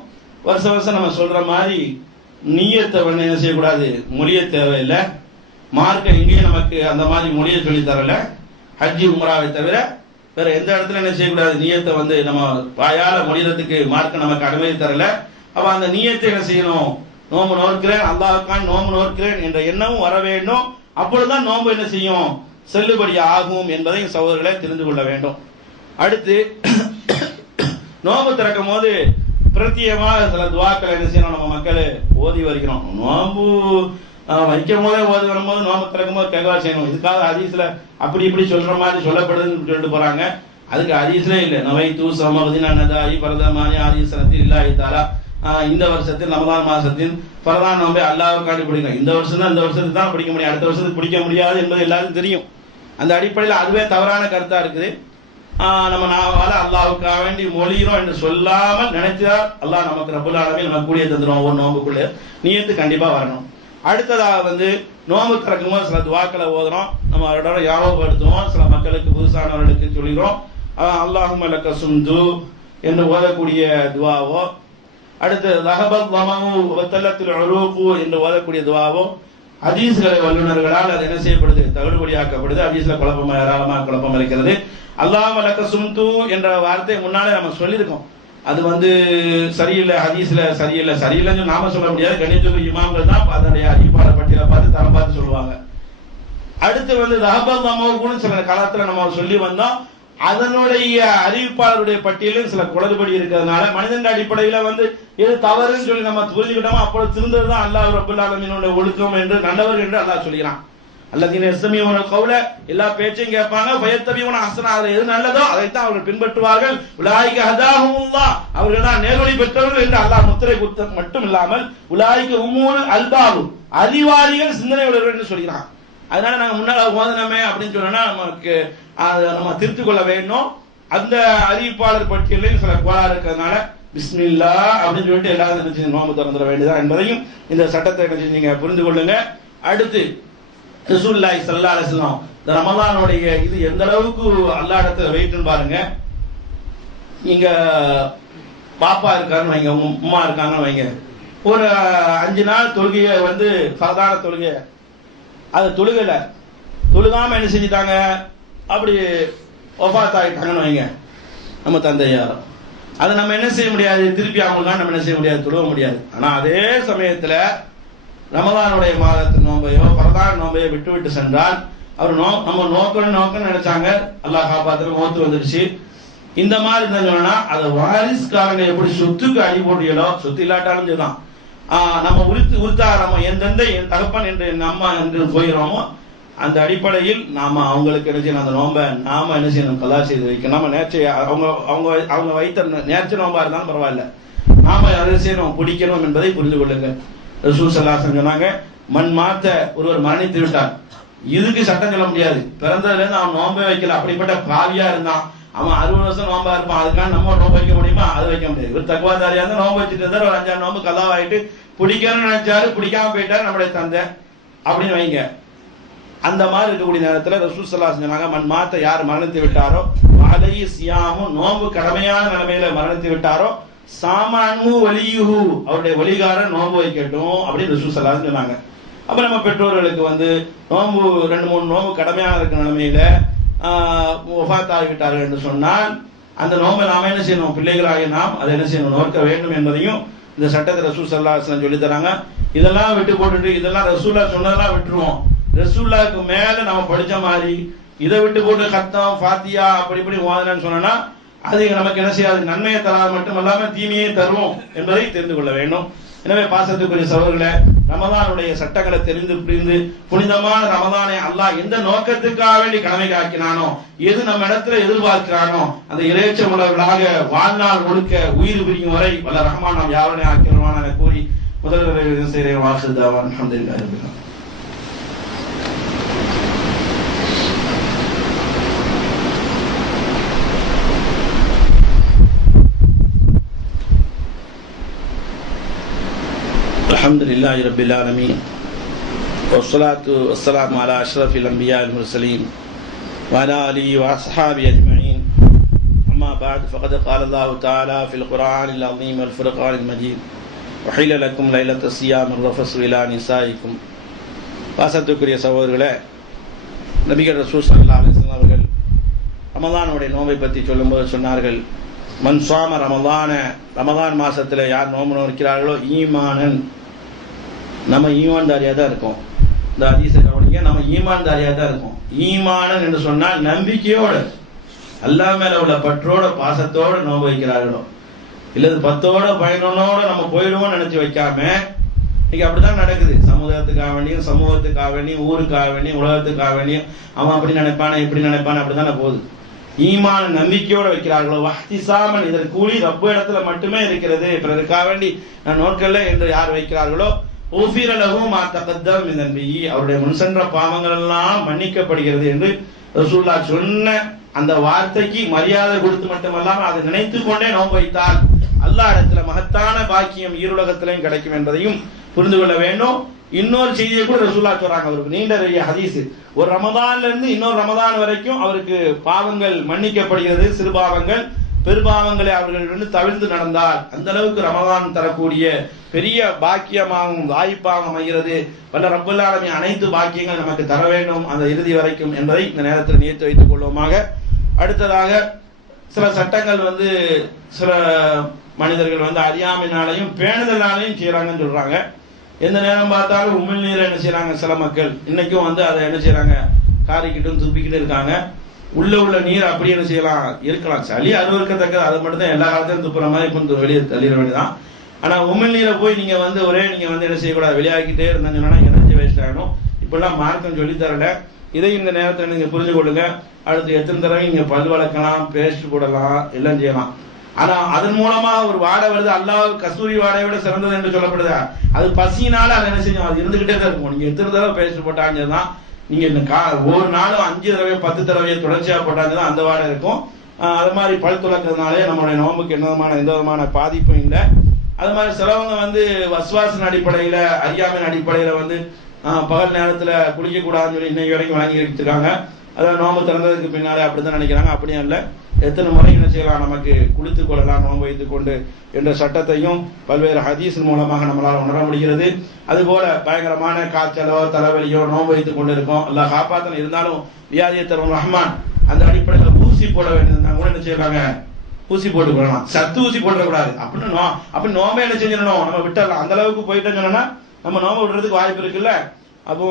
வருஷ வருஷம் நம்ம சொல்ற மாதிரி நியத்தை என்ன செய்யக்கூடாது, மொழிய தேவையில்லை. மார்க்க இங்கேயும் நமக்கு அந்த மாதிரி மொழியை சொல்லி தரல. ஹஜ்ஜி உம்ராவை தவிர வேற எந்த இடத்துல என்ன செய்யக்கூடாது, நியத்தை நம்ம வாயால மொழிறதுக்கு மார்க்க நமக்கு அனுமதி தரல. அப்ப அந்த நியத்தை என்ன செய்யணும், நோம்பு நோக்கிறேன் அல்லாஹ்வுக்காக நோம்பு நோக்கிறேன் என்ற எண்ணமும் வர வேண்டும். அப்பொழுதுதான் நோம்பு என்ன செய்யும், செல்லுபடி ஆகும் என்பதை சகோதரர்களை தெரிந்து கொள்ள வேண்டும். அடுத்து நோம்பு திறக்கும் போது பிரத்யேகமாக சில துவாக்கள் என்ன செய்யணும், நம்ம மக்கள் ஓதி வருகிறோம். நோம்பு வைக்கும் போதே ஓதி வரும்போது நோம்பு திறக்கும் போது கேட்கவா செய்யணும். இதுக்காக ஹதீஸ்ல அப்படி இப்படி சொல்ற மாதிரி சொல்லப்படுதுன்னு சொல்லிட்டு போறாங்க. அதுக்கு ஹதீஸ்லே இல்லை. நவை தூ சமதினா நதாயி பரதமானி ஆதீசனத்தில் இல்லாஹி தஆலா, இந்த வருஷத்தில் ரமலான் மாசத்தில் பரதான் நோம்பை அல்லாஹ்வுக்காக பிடிக்கணும். இந்த வருஷம் தான், இந்த வருஷத்துக்கு தான் பிடிக்க முடியும், அடுத்த வருஷத்துக்கு பிடிக்க முடியாது என்பது எல்லாருக்கும் தெரியும். அந்த அடிப்படையில் அதுவே தவறான கருத்தா இருக்குது. நம்ம அல்லாஹ்வுக்காக வேண்டி மொழிகிறோம் என்று சொல்லாமல் நினைத்தால் அல்லாஹ் நமக்கு ரப்பல் ஆலமீன் நம்ம கூடிய தந்துடும். ஒரு நோம்புக்குள்ள நியத்து கண்டிப்பா வரணும். அடுத்ததாக நோம்பு திறக்கும் போது சில துவாக்களை ஓதுறோம், நம்ம அவரோட ஞாபகப்படுத்துவோம். சில மக்களுக்கு புதுசானவர்களுக்கு சொல்லிடுறோம். அல்லாஹும்ம லக்க சும்து என்று ஓதக்கூடிய துவாவோ, அடுத்து ரஹபத் வமு வத்தல்லத்துல் உரூகு என்று ஓதக்கூடிய துவாவோ ஹதீஸ்களை வல்லுநர்களால் அது என்ன செய்யப்படுது, தகுடுபடியாக்கப்படுது. ஹதீஸ்ல குழப்பமா ஏராளமாக குழப்பம் இருக்கிறது. அல்லாஹும்ம லக்க சும்து என்ற வார்த்தை முன்னாலே நம்ம சொல்லியிருக்கோம். அது சரியில்லை, ஹதீஸ்ல சரியில்லை. சரியில்லைன்னு நாம சொல்ல முடியாது, கணித்துக்கு இமாம்கள் தான் அதனுடைய அறிவிப்பாளர் பட்டியலை பார்த்து தரம் பார்த்து சொல்லுவாங்க. அடுத்து ரஹபத் வமு சில காலத்துல நம்ம சொல்லி வந்தோம். அதனுடைய அறிவிப்பாளருடைய பட்டியலில் சில குளறுபடி இருக்கிறதுனால மனிதன் அடிப்படையில எது தவறுன்னு சொல்லி நம்ம புரிஞ்சுக்கிட்டோமோ அப்பொழுது திருந்ததுதான் அல்லாஹ் ரப்பல் ஆலமீனுடைய ஒழுக்கம் என்று நல்லவர் என்று அல்லாஹ் சொல்கிறான். அல்லதீன யஸ்தமிஊன கௌல, எல்லா பேச்சையும் கேட்பாங்க, ஃபயத்தபிஊன ஹஸனா, அது எது நல்லதோ அதைத்தான் அவர்கள் பின்பற்றுவார்கள். உலாயிக ஹதாஹுமுல்லாஹ், அவர்கள் தான் நேர்வழி பெற்றவர்கள் என்று அல்லாஹ் முத்திரை குத்த மட்டும் இல்லாமல் உலாயிக உம்மூல் அல்பாபு, அறிவாளிகள் சிந்தனை உள்ளவர்கள் என்று சொல்கிறான். அதனால நாங்க முன்னால ஓதனமே அப்படின்னு சொன்னா நமக்கு நம்ம திருத்திக் கொள்ள வேண்டும். அந்த அறிவிப்பாளர் பட்டியலில் சில கோளாறு இருக்கிறதுனால பிஸ்மில்லா அப்படின்னு சொல்லிட்டு எல்லாரும் நோம்பு திறந்துட வேண்டியதான் என்பதையும் இந்த சட்டத்தை நீங்க புரிந்து கொள்ளுங்க. அடுத்து ரசூலுல்லாஹி ஸல்லல்லாஹு அலைஹி வஸல்லம் இந்த ரமலானுடைய இது எந்த அளவுக்கு அல்லாஹ் இடத்துல வெயிட்னு பாருங்க. நீங்க பாப்பா இருக்காருன்னு வைங்க, உம்மா இருக்காங்கன்னு வைங்க, ஒரு 5 நாள் தொழுகையை ஃபர்தான தொழுகை அது தொழுகாம என்ன செஞ்சிட்டாங்க, அப்படி வஃபாத் ஆகிட்டாங்கன்னு வைங்க நம்ம தந்தையாரும், அதை நம்ம என்ன செய்ய முடியாது, திருப்பி அவங்களுக்காக நம்ம என்ன செய்ய முடியாது, தொழுவ முடியாது. ஆனா அதே சமயத்துல ரமலானுடைய மாதத்து நோம்பையோ பரதான நோம்பையோ விட்டு விட்டு சென்றால் அவர் நம்ம நோக்கணும்னு நினைச்சாங்க, அல்லாஹ் காப்பாத்துல மௌத்து வந்துருச்சு, இந்த மாதிரி இருந்தாங்கன்னா அதை வாரிசுக்காரங்க எப்படி சொத்துக்கு அடி போட்டியலோ, சொத்து இல்லாட்டாலும் சரிதான், நம்ம உறுத்தாக நம்ம எந்தெந்த என் தகப்பன் என்று என் அம்மா என்று போயிடுறோமோ அந்த அடிப்படையில் நாம அவங்களுக்கு என்ன செய்யணும், அந்த நோன்பை நாம என்ன செய்யணும், கலா செய்து வைக்கணும். நம்ம நேர்ச்சி அவங்க வைத்த நேர்ச்சி நோன்பா இருந்தாலும் பரவாயில்ல, நாம அதை செய்யணும், பிடிக்கணும் என்பதை புரிந்து கொள்ளுங்க. ரசூல் ஸல்லல்லாஹு அலைஹி வஸல்லம் சொன்னாங்க, மண் மாத்த ஒருவர் மரணித்து விட்டார், இதுக்கு சட்டம் சொல்ல முடியாது, பிறந்ததுல இருந்து அவன் நோன்பே வைக்கல, அப்படிப்பட்ட பாவியா இருந்தான், அவன் 60 வருஷம் நோம்பா இருப்பான், அதுக்கான நம்ம நோம்பு வைக்க முடியுமா? அது வைக்க முடியாது. ஒரு தக்குவாதாரியா இருந்தா நோம்பு வச்சுட்டு இருந்தாரு, ஒரு 5 நோம்பு கல்லாவாயிட்டு பிடிக்கணும்னு நினைச்சாரு, பிடிக்காம போயிட்டாரு, நம்முடைய தந்தை அப்படின்னு வைங்க. அந்த மாதிரி இருக்கக்கூடிய நேரத்தில் ரசூல் ஸல்லல்லாஹு அலைஹி வஸல்லம் சொன்னாங்க, மன் மாத்த யார் மரணித்து விட்டாரோ அலைஹி சியாமு, நோம்பு கடமையான நிலைமையில மரணித்து விட்டாரோ, சாமானு வலியுஹு, அவருடைய வலிகாரன் நோம்பு வைக்கட்டும் அப்படின்னு ரசூல் ஸல்லல்லாஹு அலைஹி வஸல்லம் சொன்னாங்க. அப்ப நம்ம பெற்றோர்களுக்கு நோம்பு 2-3 நோம்பு கடமையான இருக்கிற நிலைமையில வஃபாத் ஆகிவிட்டார்கள் என்று சொன்னால் அந்த நோம்பை நாம என்ன செய்யணும், பிள்ளைகளாகி நாம் அதை என்ன செய்யணும், நோக்க வேண்டும் என்பதையும் இந்த சட்டத்தை ரசூல் ஸல்லல்லாஹு அலைஹி வஸல்லம் சொல்லி தராங்க. இதெல்லாம் விட்டு போட்டுட்டு இதெல்லாம் ரசூல்லா சொன்னதெல்லாம் விட்டுருவோம், ரசூல்லாவுக்கு மேல நம்ம படிச்ச மாதிரி இதை விட்டு போட்டு கத்தம் ஃபாத்தியா அப்படி இப்படி ஓதனன்னு சொன்னா அது நமக்கு என்ன செய்யாது, நன்மையை தராது மட்டுமல்லாம தீமையை தருவோம் என்பதை தெரிந்து கொள்ள வேண்டும். எனவே பாசத்துக்குரிய சகோதரர்களே, ரமதானுடைய சட்டங்களை தெரிந்து புரிந்து புனிதமான ரமதானை அல்லாஹ் எந்த நோக்கத்துக்காக வேண்டி கடமைக்கு ஆக்கினானோ, எது நம்ம இடத்துல எதிர்பார்க்கிறானோ அந்த இறைச்சம் உள்ளவர்களாக வாழ்நாள் முழுக்க உயிர் பிரியும் வரை வல்ல ரஹ்மான் நாம் யாவரையும் ஆக்கிடுவான் என கூறி முதல்வர் செய்கிறேன். வாசுதாவான் அல்ஹம்துலில்லாஹி ரப்பில் ஆலமீன். அல்ஹம்துலில்லாஹி ரப்பில் ஆலமீன் வஸ்ஸலாத்து வஸ்ஸலாமு அலா அஷ்ரஃபில் அன்பியா வல் முர்சலீன் வ அலா ஆலிஹி வ அஸ்ஹாபிஹி அஜ்மஈன். அம்மா பஅத் ஃபகத் قال الله تعالى في القرآن العظيم والفرقان المجيد وحل لكم ليلة الصيام الرفث إلى نسائكم. பாசத்துக்குரிய சகோதரர்களே, நபிகள் ரசூல் ஸல்லல்லாஹு அலைஹி வஸல்லம் அவர்கள் ரமதானுடைய நோன்பை பற்றி சொல்லும்போது சொன்னார்கள், மன் ஸாம ரமதான, ரமதான் மாசத்துல யார் நோன்பு நோக்கிறார்களோ ஈமானன், நம்ம ஈமான்தாரியா தான் இருக்கோம். இந்த ஹதீஸை கவனிங்க, நம்ம ஈமான்தாரியா தான் இருக்கோம். ஈமானன் என்று சொன்னால் நம்பிக்கையோடு அல்லாஹ் மேல உள்ள பற்றோட பாசத்தோட நோன்பு வைக்கிறார்களோ, இல்லது 10ஓட 11ஓட நம்ம போயிடுவோம் நினைச்சு வைக்காம, இன்னைக்கு அப்படித்தான் நடக்குது. சமுதாயத்துக்காக வேண்டியும் சமூகத்துக்காக வேண்டியும் ஊருக்காக வேண்டியும் உலகத்துக்காக வேண்டியும் அவன் அப்படி நினைப்பானே இப்படி நினைப்பானே அப்படித்தானே போகுது. ஈமான நம்பிக்கையோட வைக்கிறார்களோ வஹ்திசாமன், இதற்கு கூலி ரப்பு இடத்துல மட்டுமே இருக்கிறது, பிறருக்காக வேண்டி நான் நோக்கல்ல என்று யார் வைக்கிறார்களோ ஊஃபிர லஹு மா தகத்தம் மின் தன்பிஹி, அவருடைய முன் சென்ற பாவங்கள் எல்லாம் மன்னிக்கப்படுகிறது என்று ரசூலுல்லாஹ் சொன்ன அந்த வார்த்தைக்கு மரியாதை கொடுத்து மட்டுமல்லாம அதை நினைத்து கொண்டே நோன்பு வைத்தால் அல்லாஹ் இடத்துல மகத்தான பாக்கியம் ஈருலகத்திலையும் கிடைக்கும் என்பதையும் புரிந்து கொள்ள வேண்டும். இன்னொரு செய்தியை கூட ரசூலுல்லாஹ் சொல்றாங்க, அவருக்கு நீண்ட ஹதீஸ், ஒரு ரமதான்ல இருந்து இன்னொரு ரமதான் வரைக்கும் அவருக்கு பாவங்கள் மன்னிக்கப்படுகிறது, சிறு பாவங்கள் பெருபாவங்களை அவர்கள் தவிர்த்து நடந்தால் அந்த அளவுக்கு ரமதான் தரக்கூடிய பெரிய பாக்கியமாகவும் வாய்ப்பாகவும் அமைகிறது. வல்ல ரப்பல் ஆலமீன் அனைத்து பாக்கியங்கள் நமக்கு தர வேண்டும் அந்த இறுதி வரைக்கும் என்பதை இந்த நேரத்தில் நியத்து வைத்துக் கொள்வோமாக. அடுத்ததாக சில சட்டங்கள் சில மனிதர்கள் அறியாமையினாலையும் பேணுதலாலையும் செய்யறாங்கன்னு சொல்றாங்க. எந்த நேரம் பார்த்தாலும் உமிழ் நீரை என்ன செய்யறாங்க சில மக்கள், இன்னைக்கும் அதை என்ன செய்யறாங்க, காரிக்கிட்டும் துப்பிக்கிட்டு இருக்காங்க. உள்ள நீர் அப்படி என்ன செய்யலாம் இருக்கலாம், சளி அருவருக்கத்தக்கது, அது மட்டும் தான் எல்லா காலத்தையும் துப்புற மாதிரி இப்போ வெளியே தள்ளிட வேண்டியதான். ஆனா உமிழ் நீரை போய் நீங்க ஒரே நீங்க என்ன செய்யக்கூடாது, வெளியாகிட்டே இருந்தான்னு சொன்னா எனர்ஜி வேஸ்ட் ஆகணும். இப்பெல்லாம் மார்க்கம் சொல்லி தரல, இதை இந்த நேரத்தில் நீங்க புரிஞ்சு கொள்ளுங்க. அடுத்து எத்தனை தடவை நீங்க பல் வளர்க்கலாம், பேஸ்ட் போடலாம், எல்லாம் செய்யலாம். ஆனா அதன் மூலமா ஒரு வாடை வருது, அல்லாஹ் கஸ்தூரி வாடையை விட சிறந்தது என்று சொல்லப்படுது. அது பசியினால அதை என்ன செய்யும், அது இருந்துகிட்டே தான் இருக்கும். நீங்க எத்தனை தடவை பேஸ்ட் போட்டாங்கதான், நீங்க ஒரு நாளும் 5 தடவை 10 தடவையை தொடர்ச்சியா போட்டாங்கதான் அந்த வாடை இருக்கும். அது மாதிரி பல் துளக்கிறதுனாலே நம்மளுடைய நோம்புக்கு எந்த விதமான பாதிப்பும் இல்லை. அது மாதிரி சிலவங்க வஸ்வாசின் அடிப்படையில அறியாமையின் அடிப்படையில பகல் நேரத்துல குளிக்க கூடாதுன்னு சொல்லி இன்னைக்கு வரைக்கும் வாங்கி எடுத்துருக்காங்க. அதான் நோம்பு திறந்ததுக்கு பின்னாலே அப்படித்தான் நினைக்கிறாங்க. அப்படியும் இல்லை, எத்தனை முறை என்ன செய்யலாம், நமக்கு குளித்துக் கொள்ளலாம் நோன்பு வைத்துக் கொண்டு என்ற சட்டத்தையும் பல்வேறு ஹதீஸின் மூலமாக நம்மளால் உணர முடிகிறது. அதுபோல பயங்கரமான காய்ச்சலோ தலைவலியோ நோன்பு வைத்துக் கொண்டு இருக்கோம், அல்லாஹ் காப்பாத்தன, இருந்தாலும் வியாதியை தரும் ரஹ்மான் அந்த அடிப்படையில் ஊசி போட வேண்டியது கூட என்ன செய்யறாங்க, ஊசி போட்டு கொள்ளலாம். சத்து ஊசி போடக்கூடாது அப்படி நோம்பே என்ன செஞ்சிடணும், நம்ம விட்டுறலாம். அந்த அளவுக்கு போயிட்டோம்னு சொன்னா நம்ம நோம்பு விடுறதுக்கு வாய்ப்பு இருக்குல்ல. அப்போ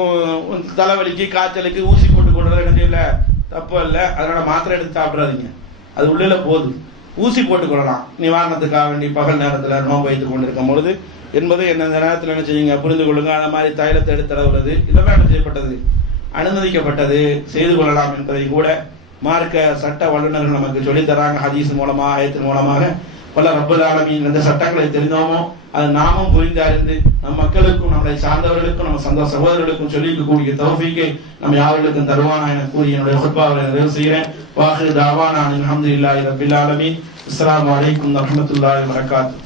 தலைவலிக்கு காய்ச்சலுக்கு ஊசி போட்டு கொள்றது என்ன செய்யல, தப்பு இல்லை. அதனால மாத்திரை எடுத்து சாப்பிடாதீங்க, அது உள்ள போகுது. ஊசி போட்டுக் கொள்ளலாம் நிவாரணத்துக்காக வேண்டி பகல் நேரத்தில் நோன்பு வைத்துக் கொண்டிருக்கும் பொழுது என்பது என்ன நேரத்தில் என்ன செய்யுங்க புரிந்து கொள்ளுங்க. அந்த மாதிரி தைலத்தை எடுத்து தடவுறது இதெல்லாம் என்ன செய்யப்பட்டது, அனுமதிக்கப்பட்டது, செய்து கொள்ளலாம் என்பதை கூட மார்க்க சட்ட வல்லுநர்கள் நமக்கு சொல்லித் தராங்க. ஹதீஸ் மூலமாக, ஆயத்தின் மூலமாக பல ரப்பல் ஆலமீன் எந்த சட்டங்களை தெரிந்தோமோ அது நாமும் புரிந்து அறிந்து நம் மக்களுக்கும் நம்மளை சார்ந்தவர்களுக்கும் நம்ம சொந்த சகோதரர்களுக்கும் சொல்லிக்கக்கூடிய தௌஃபீக்கை நம்ம யாவர்களுக்கும் தருவானா என கூறி என்னுடைய ஹுத்பாவை நிறைவு செய்கிறேன். வாஹிரு தாவானா அல்ஹம்துலில்லாஹி ரப்பில் ஆலமீன். அஸ்ஸலாமு அலைக்கும் வரஹ்மத்துல்லாஹி வபரகாத்துஹு.